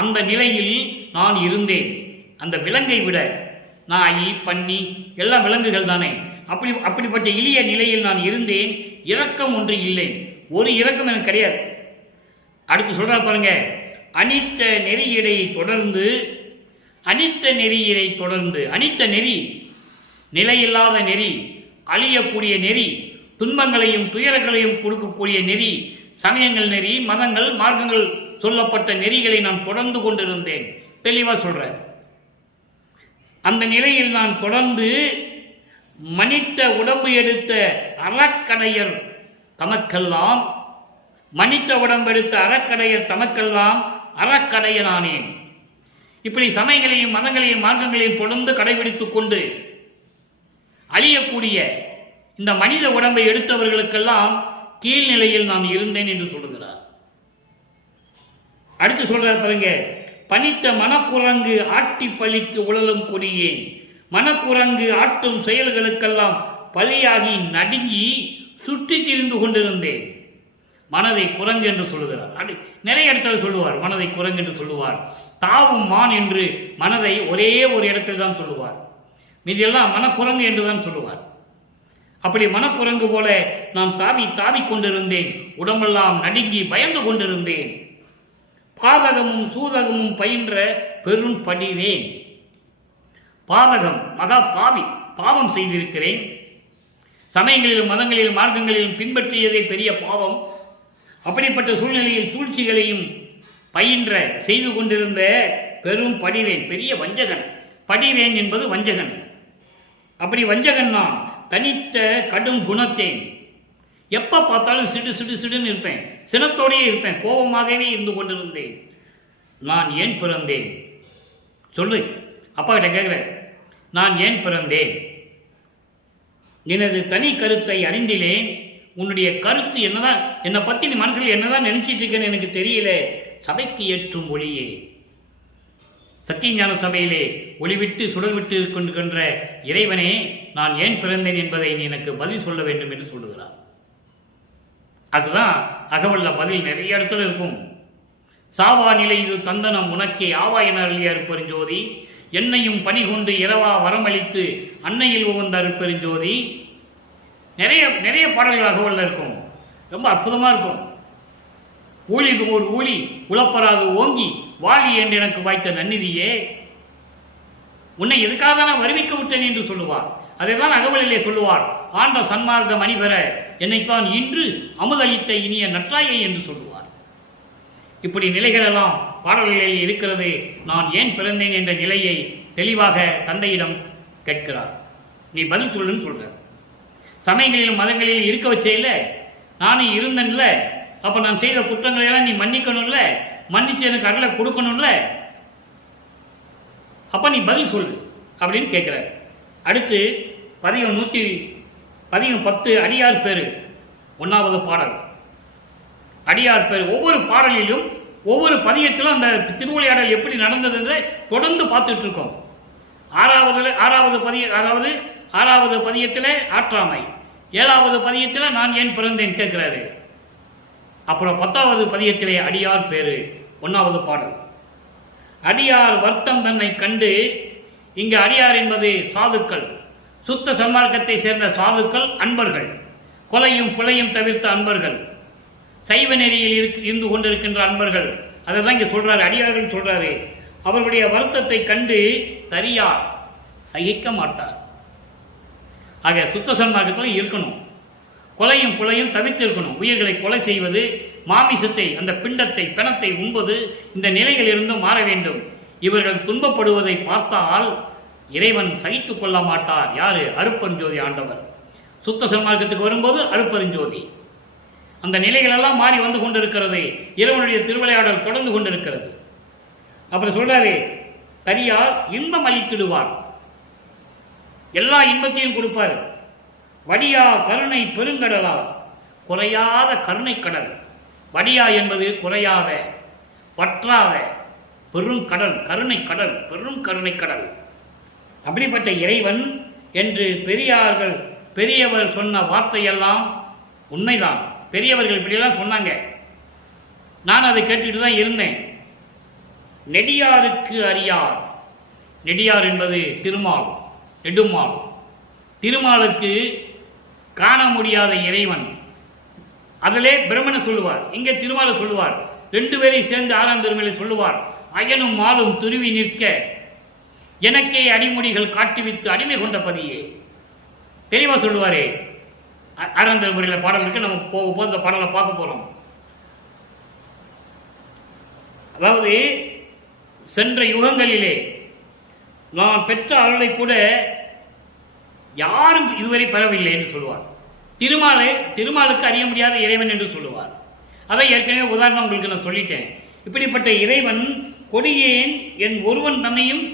அந்த நிலையில் நான் இருந்தேன். அந்த விலங்கை விட நாய், பன்னி எல்லாம் விலங்குகள் தானே. அப்படிப்பட்ட எளிய நிலையில் நான் இருந்தேன். இரக்கம் ஒன்று இல்லை. ஒரு இரக்கம் எனக்கு கிடையாது. அடுத்து சொல்றார் பாருங்க. அனித்த நெறியடை தொடர்ந்து அனித்த நெறியினை தொடர்ந்து, அனித்த நெறி, நிலையில்லாத நெறி, அழியக்கூடிய நெறி, துன்பங்களையும் துயரங்களையும் கொடுக்கக்கூடிய நெறி, சமயங்கள் நெறி, மதங்கள், மார்க்கங்கள் சொல்லப்பட்ட நெறிகளை நான் தொடர்ந்து கொண்டிருந்தேன். தெளிவாக சொல்றேன். அந்த நிலையில் நான் தொடர்ந்து மனித உடம்பு எடுத்த அறக்கடையர் தமக்கெல்லாம், மனித உடம்பெடுத்த அறக்கடையர் தமக்கெல்லாம் அறக்கடையனானேன். இப்படி சமயங்களையும் மதங்களையும் மார்க்கங்களையும் தொடர்ந்து கடைபிடித்துக் கொண்டு அழியக்கூடிய இந்த மனித உடம்பை எடுத்தவர்களுக்கெல்லாம் கீழ்நிலையில் நான் இருந்தேன் என்று சொல்லுகிறார். அடுத்து சொல்றார் பாருங்க, பனித்த மனக்குரங்கு ஆட்டி பழிக்கு உழலும் கொடியேன். மனக்குரங்கு ஆட்டும் செயல்களுக்கெல்லாம் பலியாகி நடுங்கி சுற்றி திரிந்து கொண்டிருந்தேன். மனதை குரங்கு என்று சொல்லுகிறார். அப்படி நிறைய இடத்துல சொல்லுவார். மனதை குரங்கு என்று சொல்லுவார். தாவும் மான் என்று மனதை ஒரே ஒரு இடத்தில் தான் சொல்லுவார். மீதியெல்லாம் மனக்குரங்கு என்று தான் சொல்லுவார். அப்படி மனக்குரங்கு போல நான் தாவி கொண்டிருந்தேன். உடம்பெல்லாம் நடுங்கி பயந்து கொண்டிருந்தேன். பாதகமும் சூதகமும் பயின்ற பெரும் படிவேன். பாதகம், மகா பாவம் செய்திருக்கிறேன். சமயங்களிலும் மதங்களிலும் மார்க்கங்களிலும் பின்பற்றியதே பெரிய பாவம். அப்படிப்பட்ட சூழ்நிலையில் சூழ்ச்சிகளையும் பயின்ற செய்து கொண்டிருந்த பெரும் படிவேன், பெரிய வஞ்சகன். படிவேன் என்பது வஞ்சகன். அப்படி வஞ்சகன் நான். தனித்த கடும் குணத்தேன். எப்போ பார்த்தாலும் சிடுன்னு இருப்பேன். சினத்தோடையே இருப்பேன். கோபமாகவே இருந்து கொண்டிருந்தேன். நான் ஏன் பிறந்தேன் சொல்லு. அப்பா கிட்ட கேட்குறேன், நான் ஏன் பிறந்தேன்? எனது தனி கருத்தை அறிந்திலேன். உன்னுடைய கருத்து என்னதான், என்னை பற்றி நீ மனசில் என்னதான் நினைச்சிட்டு இருக்கேன்னு எனக்கு தெரியல. சபைக்கு ஏற்றும் ஒளியே, சத்தியஞான சபையிலே ஒளிவிட்டு சுடர்விட்டு கொண்டிருக்கின்ற இறைவனே, நான் ஏன் பிறந்தேன் என்பதை நீ எனக்கு பதில் சொல்ல வேண்டும் என்று சொல்லுகிறார். அதுதான் அகவல்ல பதில். நிறைய இடத்துல இருக்கும். சாவா நிலை இது தந்தனம் உனக்கே ஆவா என அருளிய அருப்பெருஞ்சோதி, என்னையும் பணி கொண்டு இரவா வரமளித்து அன்னையில் உகந்த அருப்பெருஞ்சோதி. நிறைய பாடல்கள் அகவல்ல இருக்கும். ரொம்ப அற்புதமாக இருக்கும். ஊழிது ஓர் ஊழி உளப்பராது ஓங்கி வாழி என்று எனக்கு வாய்த்த நன்னிதியே, உன்னை எதுக்காக நான் வருவிக்க விட்டேன் என்று சொல்லுவார். அதைதான் அகவலிலே சொல்லுவார். ஆண்ட சன்மார்க்க மணிபெற என்னைத்தான் இன்று அமுதளித்த இனிய நற்றாயை என்று சொல்லுவார். இப்படி நிலைகளெல்லாம் பாடல்களில் இருக்கிறது. நான் ஏன் பிறந்தேன் என்ற நிலையை தெளிவாக தந்தையிடம் கேட்கிறார். நீ பதில் சொல்லுன்னு சொல்ற. சமயங்களிலும் மதங்களிலும் இருக்க வச்சே இல்லை, நானும் இருந்தேன்ல. அப்போ நான் செய்த குற்றங்களை எல்லாம் நீ மன்னிக்கணும்ல, மன்னிச்சு எனக்கு அருளை கொடுக்கணும்ல. அப்போ நீ பதில் சொல்லு அப்படின்னு கேட்குறார். அடுத்து பதிகம் 10 அடியார் பேரு 1வது பாடல். அடியார் பேரு ஒவ்வொரு பாடலிலும் ஒவ்வொரு பதியத்திலும் அந்த திருவிளையாடல் எப்படி நடந்தது தொடர்ந்து பார்த்துட்டு இருக்கோம். ஆறாவது பதியத்தில் ஆற்றாமை, 7வது பதியத்தில் நான் ஏன் பிறந்தேன் கேட்கிறாரு. அப்புறம் 10வது பதியத்திலே அடியார் பேரு 1வது பாடல். அடியார் வர்த்தம் தன்னை கண்டு, இங்கு அடியார் என்பது சாதுக்கள், சுத்த சன்மார்க்கத்தை சேர்ந்த சாதுக்கள், அன்பர்கள், கொலையும் புலையும் தவிர்த்த அன்பர்கள், சைவ நெறியில் இருந்து கொண்டிருக்கின்ற அன்பர்கள். அதை தான் இங்கே சொல்றாரு, அடியார்கள் சொல்றாரு. அவர்களுடைய வருத்தத்தை கண்டு தரியார், சகிக்க மாட்டார். ஆக சுத்த சன்மார்க்கத்தில் இருக்கணும். கொலையும் புலையும் தவிர்த்து இருக்கணும். உயிர்களை கொலை செய்வது, மாமிசத்தை, அந்த பிண்டத்தை, பிணத்தை உண்பது, இந்த நிலையிலிருந்து மாற வேண்டும். இவர்கள் துன்பப்படுவதை பார்த்தால் இறைவன் சகித்து கொள்ள மாட்டார். யாரு? அருப்பெருஞ்சோதி ஆண்டவர். சுத்த சன்மார்க்கத்துக்கு வரும்போது அருப்பெருஞ்சோதி. அந்த நிலைகளெல்லாம் மாறி வந்து கொண்டிருக்கிறது. இறைவனுடைய திருவிளையாடல் தொடர்ந்து கொண்டிருக்கிறது. அப்புறம் சொல்றாரு, தரியார் இன்பம் அளித்திடுவார், எல்லா இன்பத்தையும் கொடுப்பார். வடியா கருணை பெருங்கடலா, குறையாத கருணை கடல். வடியா என்பது குறையாத, வற்றாத பெருங்கடல், கருணை கடல், பெரும் கருணை கடல். அப்படிப்பட்ட இறைவன் என்று பெரியவர் சொன்ன வார்த்தையெல்லாம் உண்மைதான். பெரியவர்கள் இப்படியெல்லாம் சொன்னாங்க. நான் அதை கேட்டுட்டு தான் இருந்தேன். நெடியாருக்கு அறியார், நெடியார் என்பது திருமால், நெடுமால். திருமாலுக்கு காண முடியாத இறைவன். அதிலே பிரம்மனை சொல்லுவார், இங்கே திருமாலை சொல்லுவார். 2 பேரை சேர்ந்து 6ஆம் திருமலை சொல்லுவார். அயனும் மாலும் துருவி நிற்க எனக்கே அடிமுடிகள் காட்டுவித்து அடிமை கொண்ட பதியே. தெளிவாக சொல்லுவாரே. ஆறாம் முறையில் பாடல் இருக்கு. நம்ம போக இந்த பாடலை பார்க்க போறோம். அதாவது சென்ற யுகங்களிலே நான் பெற்ற அருளை கூட யாரும் இதுவரை பெறவில்லை என்று சொல்லுவார். திருமாலுக்கு அறிய முடியாத இறைவன் என்று சொல்லுவார். அதை ஏற்கனவே உதாரணம் உங்களுக்கு நான் சொல்லிட்டேன். இப்படிப்பட்ட இறைவன் கொடியேன் என் ஒருவன் தன்னையும்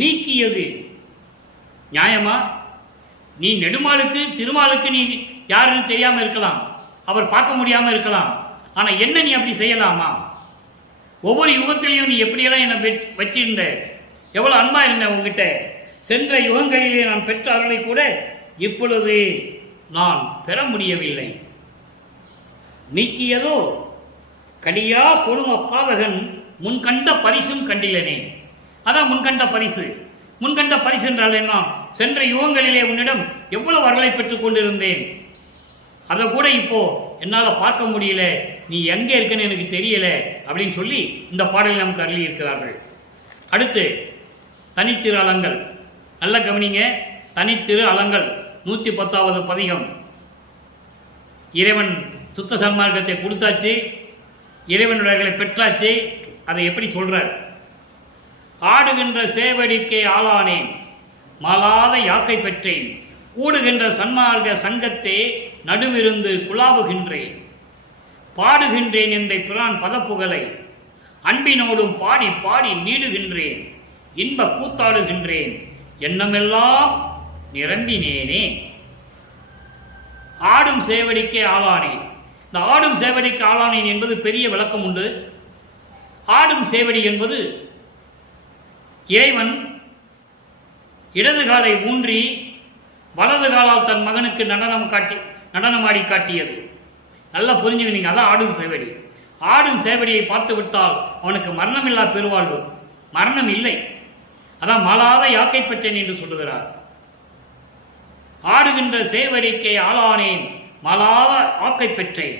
நீக்கியது நியாயமா? நீ நெடுமாளுக்கு திருமாலுக்கு நீ யாருன்னு தெரியாம இருக்கலாம், அவர் பார்க்க முடியாம இருக்கலாம். ஆனா என்ன நீ அப்படி செய்யலாமா? ஒவ்வொரு யுகத்திலையும் நீ எப்படியெல்லாம் என்னை வச்சிருந்த, எவ்வளவு அன்பா இருந்த உங்ககிட்ட. சென்ற யுகங்களிலே நான் பெற்ற அருளை கூட இப்பொழுது நான் பெற முடியவில்லை. நீக்கியதோ கடியா கொடும பாவகன் முன்கண்ட பரிசும் கண்டிலனே. அதான் முன்கண்ட பரிசு. முன்கண்ட பரிசு என்றால் என்ன? சென்ற யுகங்களிலே உன்னிடம் எவ்வளவு அருளை பெற்றுக் கொண்டிருந்தேன், அதை கூட இப்போ என்னால் பார்க்க முடியல, நீ எங்கே இருக்குன்னு எனக்கு தெரியல அப்படின்னு சொல்லி இந்த பாடலில் நமக்கு அருளி இருக்கிறார்கள். அடுத்து தனித்திரு அலங்கள். நல்ல கவனிங்க. தனித்திரு அலங்கள் 110வது பதிகம். இறைவன் சுத்த சன்மார்க்கத்தை கொடுத்தாச்சு, இறைவனுடையகளை பெற்றாச்சு. அதை எப்படி சொல்றார்? ஆடுகின்ற சேவடிக்கே ஆளானேன், மாளாத யாக்கை பெற்றேன், கூடுகின்ற சன்மார்க்க சங்கத்தே நடுவிருந்து குலாவுகின்றேன், பாடுகின்றேன் எந்தை பிரான் பதப்புகளை, அன்பினோடும் பாடி பாடி நீடுகின்றேன், இன்ப கூத்தாடுகின்றேன், எண்ணமெல்லாம் நிரம்பினேனே. ஆடும் சேவடிக்கே ஆளானேன். இந்த ஆடும் சேவடிக்கு ஆளானேன் என்பது பெரிய விளக்கம் உண்டு. ஆடும் சேவடி என்பது இறைவன் இடது காலை ஊன்றி வலது காலால் தன் மகனுக்கு நடனமாடி காட்டியது. நல்லா புரிஞ்சுக்கினீங்க. அதான் ஆடும் சேவடி. ஆடும் சேவடியை பார்த்து விட்டால் அவனுக்கு மரணமில்லா பெருவாழ்வு. மரணம் இல்லை. அதான் மாளாத யாக்கை பெற்றேன் என்று சொல்லுகிறார். ஆடுகின்ற சேவடிக்கை ஆளானேன், மாளாத ஆக்கை பெற்றேன்,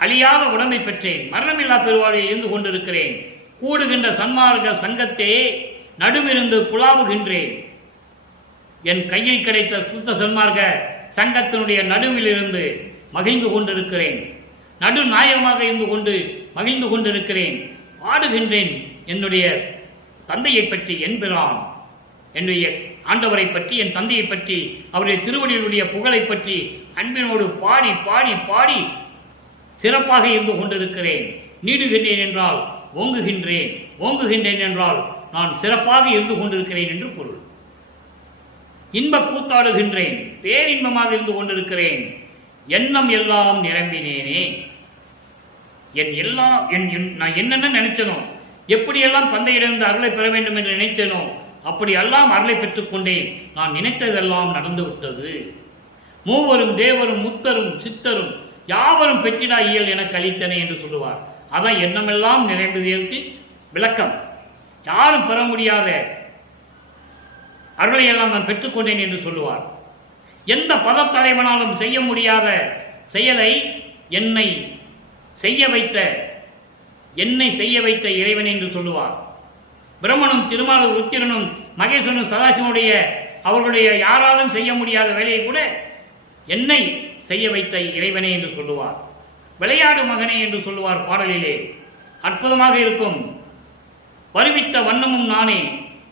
அழியாத உடம்பை பெற்றேன், மரணமில்லா பெருவாழ்வில் இருந்து கொண்டிருக்கிறேன், கூடுகின்ற சன்மார்க்க சங்கத்தே நடுவிருந்து குழாவுகின்றேன். என் கையில் கிடைத்த சுத்த சன்மார்க்க சங்கத்தினுடைய நடுவில் இருந்து மகிழ்ந்து கொண்டிருக்கிறேன், நடுநாயகமாக இருந்து கொண்டு மகிழ்ந்து கொண்டிருக்கிறேன். பாடுகின்றேன் என்னுடைய தந்தையை பற்றி, என்பிரான் என்னுடைய ஆண்டவரை பற்றி, என் தந்தையை பற்றி, அவருடைய திருவடிகளுடைய புகழை பற்றி அன்பினோடு பாடி பாடி பாடி சிறப்பாக இருந்து கொண்டிருக்கிறேன். நீடுகின்றேன் என்றால் ஓங்குகின்றேன், ஓங்குகின்றேன் என்றால் நான் சிறப்பாக இருந்து கொண்டிருக்கிறேன் என்று பொருள். இன்ப கூத்தாடுகின்றேன், பேரின்பமாக இருந்து கொண்டிருக்கிறேன், எண்ணம் எல்லாம் நிரம்பினேனே. நான் என்னென்ன நினைச்சனோ, எப்படியெல்லாம் தந்தையிடமிருந்து அருளை பெற வேண்டும் என்று நினைத்தேனோ அப்படி எல்லாம் அருளை பெற்றுக்கொண்டேன். நான் நினைத்ததெல்லாம் நடந்து விட்டது. மூவரும் தேவரும் முத்தரும் சித்தரும் யாவரும் பெற்றிடா இயல் என கழித்தனே என்று சொல்லுவார். அதான் எண்ணமெல்லாம் நிறைந்ததற்கு விளக்கம். யாரும் பெற முடியாத அருளை எல்லாம் நான் பெற்றுக்கொண்டேன் என்று சொல்லுவார். எந்த பதத்தலைவனாலும் செய்ய முடியாத செயலை என்னை செய்ய வைத்த இறைவன் என்று சொல்லுவார். பிரம்மனும் திருமாலும் ருத்திரனும் மகேஸ்வரனும் சதாசிவனுடைய அவர்களுடைய யாராலும் செய்ய முடியாத வேலையை கூட என்னை செய்ய வைத்த இறைவனே என்று சொல்லுவார். விளையாடு மகனே என்று சொல்லுவார் பாடலிலே. அற்புதமாக இருக்கும். வருவித்த வண்ணமும் நானே,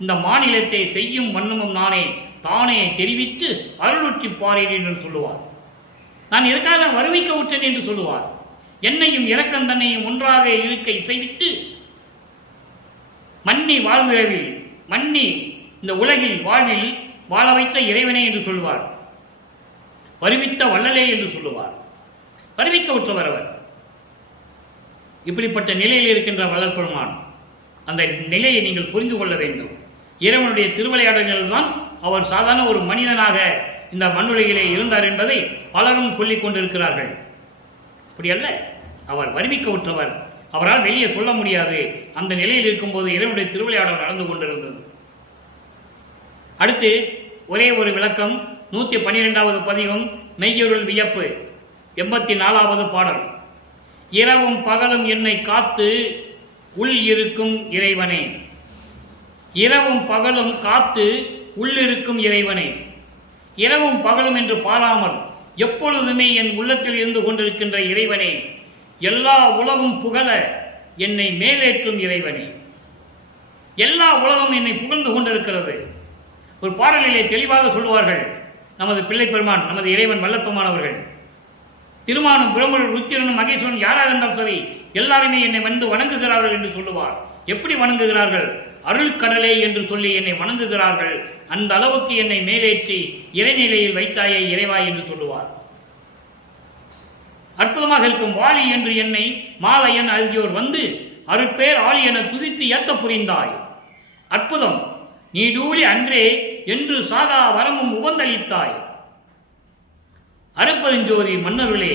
இந்த மாநிலத்தை செய்யும் வண்ணமும் நானே, தானே தெரிவித்து அருளுற்றி பாரேன் என்று சொல்லுவார். நான் எதற்காக வருவிக்க விட்டேன் என்று சொல்லுவார். என்னையும் இரக்கம் தன்னையும் ஒன்றாக இருக்க இசைவித்து மன்னி வாழ்விரவில், மன்னி இந்த உலகில் வாழ்வில் வாழ வைத்த இறைவனே என்று சொல்லுவார். வருவித்த வள்ளலே என்று சொல்லுவார். வருவிக்க உற்றவர் அவர். இப்படிப்பட்ட நிலையில் இருக்கின்ற வள்ளல் பெருமான், அந்த நிலையை நீங்கள் புரிந்து கொள்ள வேண்டும். இறைவனுடைய திருவிளையாடல்கள் தான் அவர் சாதாரண ஒரு மனிதனாக இந்த மண்ணுலகிலே இருந்தார் என்பதை பலரும் சொல்லிக் கொண்டிருக்கிறார்கள். அப்படி அல்ல, அவர் வருவிக்க உற்றவர். அவரால் வெளியே சொல்ல முடியாது. அந்த நிலையில் இருக்கும்போது இறைவனுடைய திருவிளையாடல் நடந்து கொண்டிருந்தது. அடுத்து ஒரே ஒரு விளக்கம். 112வது பதிகம் மெய்யொருள் வியப்பு 84வது பாடல். இரவும் பகலும் என்னை காத்து உள் இருக்கும் இறைவனே. இரவும் பகலும் காத்து உள்ளிருக்கும் இறைவனே, இரவும் பகலும் என்று பாராமல் எப்பொழுதுமே என் உள்ளத்தில் இருந்து கொண்டிருக்கின்ற இறைவனே, எல்லா உலகும் புகழ என்னை மேலேற்றும் இறைவனே, எல்லா உலகம் என்னை புகழ்ந்து கொண்டிருக்கிறது. ஒரு பாடலிலே தெளிவாக சொல்வார்கள் நமது பிள்ளை பெருமான், நமது இறைவன் வல்லப்பமானவர்கள். திருமானும் பிரம்மனும் ருத்திரனும் மகேஸ்வரன் யாராக இருந்தாலும் சரி எல்லாருமே என்னை வந்து வணங்குகிறார்கள் என்று சொல்லுவார். எப்படி வணங்குகிறார்கள்? அருள்கடலே என்று சொல்லி என்னை வணங்குகிறார்கள். அந்த அளவுக்கு என்னை மேலேற்றி இறைநிலையில் வைத்தாயே இறைவா என்று சொல்லுவார். அற்புதமாக இருக்கும். வாலி என்று என்னை மாலையன் ஆகியோர் வந்து அருட்பேர் ஆளி என துதித்து ஏத்த புரிந்தாய். அற்புதம். நீ டூழி அன்றே என்று சாகா வரமும் உபந்தளித்தாய். அருப்பெருஞ்சோதி மன்னருளே,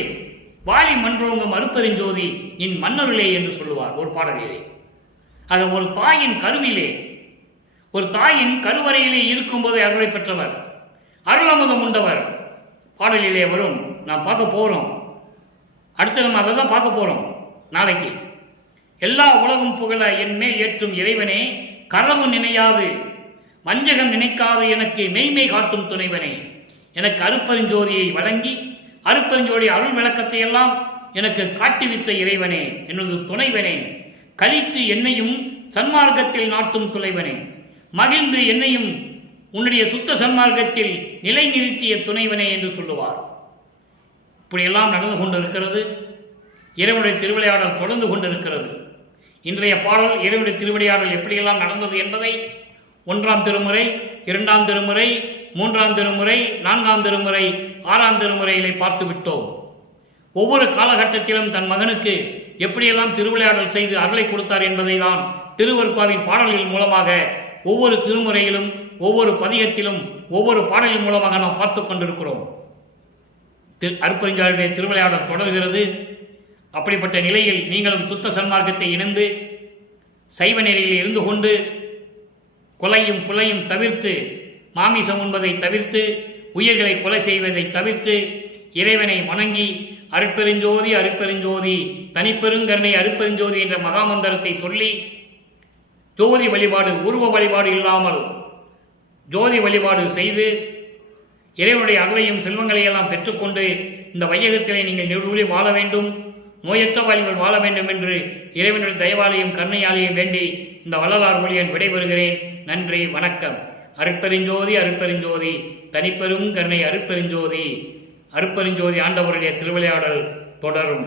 வாலி மன்றோங்கும் அருப்பெருஞ்சோதி நின் மன்னருளே என்று சொல்லுவார் ஒரு பாடலிலே. அது ஒரு தாயின் கருவிலே, ஒரு தாயின் கருவறையிலே இருக்கும்போது அருளை பெற்றவர், அருளமுதம் உண்டவர். பாடலிலே வரும். நான் பார்க்க போகிறோம். அடுத்து நம்ம அதை தான் பார்க்க போகிறோம் நாளைக்கு. எல்லா உலகம் புகழ என் மேல் ஏற்றும் இறைவனே, கரவு நினையாது வஞ்சகம் நினைக்காது எனக்கு மெய்மை காட்டும் துணைவனே, எனக்கு அருப்பெருஞ்சோதியை வழங்கி அருப்பெருஞ்சோதி அருள் விளக்கத்தை எல்லாம் எனக்கு காட்டிவித்த இறைவனே, எனது துணைவனே, கழித்து என்னையும் சன்மார்க்கத்தில் நாட்டும் துணைவனே, மகிழ்ந்து என்னையும் உன்னுடைய சுத்த சன்மார்க்கத்தில் நிலை நிறுத்திய துணைவனே என்று சொல்லுவார். இப்படியெல்லாம் நடந்து கொண்டிருக்கிறது. இறைவனுடைய திருவிளையாடல் தொடர்ந்து கொண்டிருக்கிறது. இன்றைய பாடல் இறைவனுடைய திருவிளையாடல் எப்படியெல்லாம் நடந்தது என்பதை 1ஆம் திருமுறை, 2ஆம் திருமுறை, 3ஆம் திருமுறை, 4ஆம் திருமுறை, 6ஆம் திருமுறையிலே பார்த்து விட்டோம். ஒவ்வொரு காலகட்டத்திலும் தன் மகனுக்கு எப்படியெல்லாம் திருவிளையாடல் செய்து அருளை கொடுத்தார் என்பதை தான் திருவருட்பாவின் பாடல்கள் மூலமாக ஒவ்வொரு திருமுறையிலும், ஒவ்வொரு பதிகத்திலும், ஒவ்வொரு பாடலின் மூலமாக நாம் பார்த்து கொண்டிருக்கிறோம். அருட்பெருஞ்சோதியுடைய திருவிளையாடல் தொடர்கிறது. அப்படிப்பட்ட நிலையில் நீங்களும் சுத்த சன்மார்க்கத்தை இணைந்து சைவ நெறியில் இருந்து கொண்டு கொலையும் புலையும் தவிர்த்து, மாமிசம் உண்பதை தவிர்த்து, உயிர்களை கொலை செய்வதை தவிர்த்து, இறைவனை வணங்கி அருட்பெருஞ்சோதி அருட்பெருஞ்சோதி தனிப்பெருங்கருணை அருட்பெருஞ்சோதி என்ற மகாமந்திரத்தை சொல்லி ஜோதி வழிபாடு, உருவ வழிபாடு இல்லாமல் ஜோதி வழிபாடு செய்து இறைவனுடைய அருளையும் செல்வங்களையெல்லாம் பெற்றுக்கொண்டு இந்த வையகத்திலே நீங்கள் நெடுவழி வாழ வேண்டும், நோயற்ற வாழ்வில் வாழ வேண்டும் என்று இறைவனுடைய தயவாலையும் கருணையாலையும் வேண்டி இந்த வள்ளலார் மொழியன் விடைபெறுகிறேன். நன்றி, வணக்கம். அருட்பெருஞ்சோதி அருட்பெருஞ்சோதி தனிப்பெரும் கருணை அருட்பெருஞ்சோதி. அருட்பெருஞ்சோதி ஆண்டவருடைய திருவிளையாடல் தொடரும்.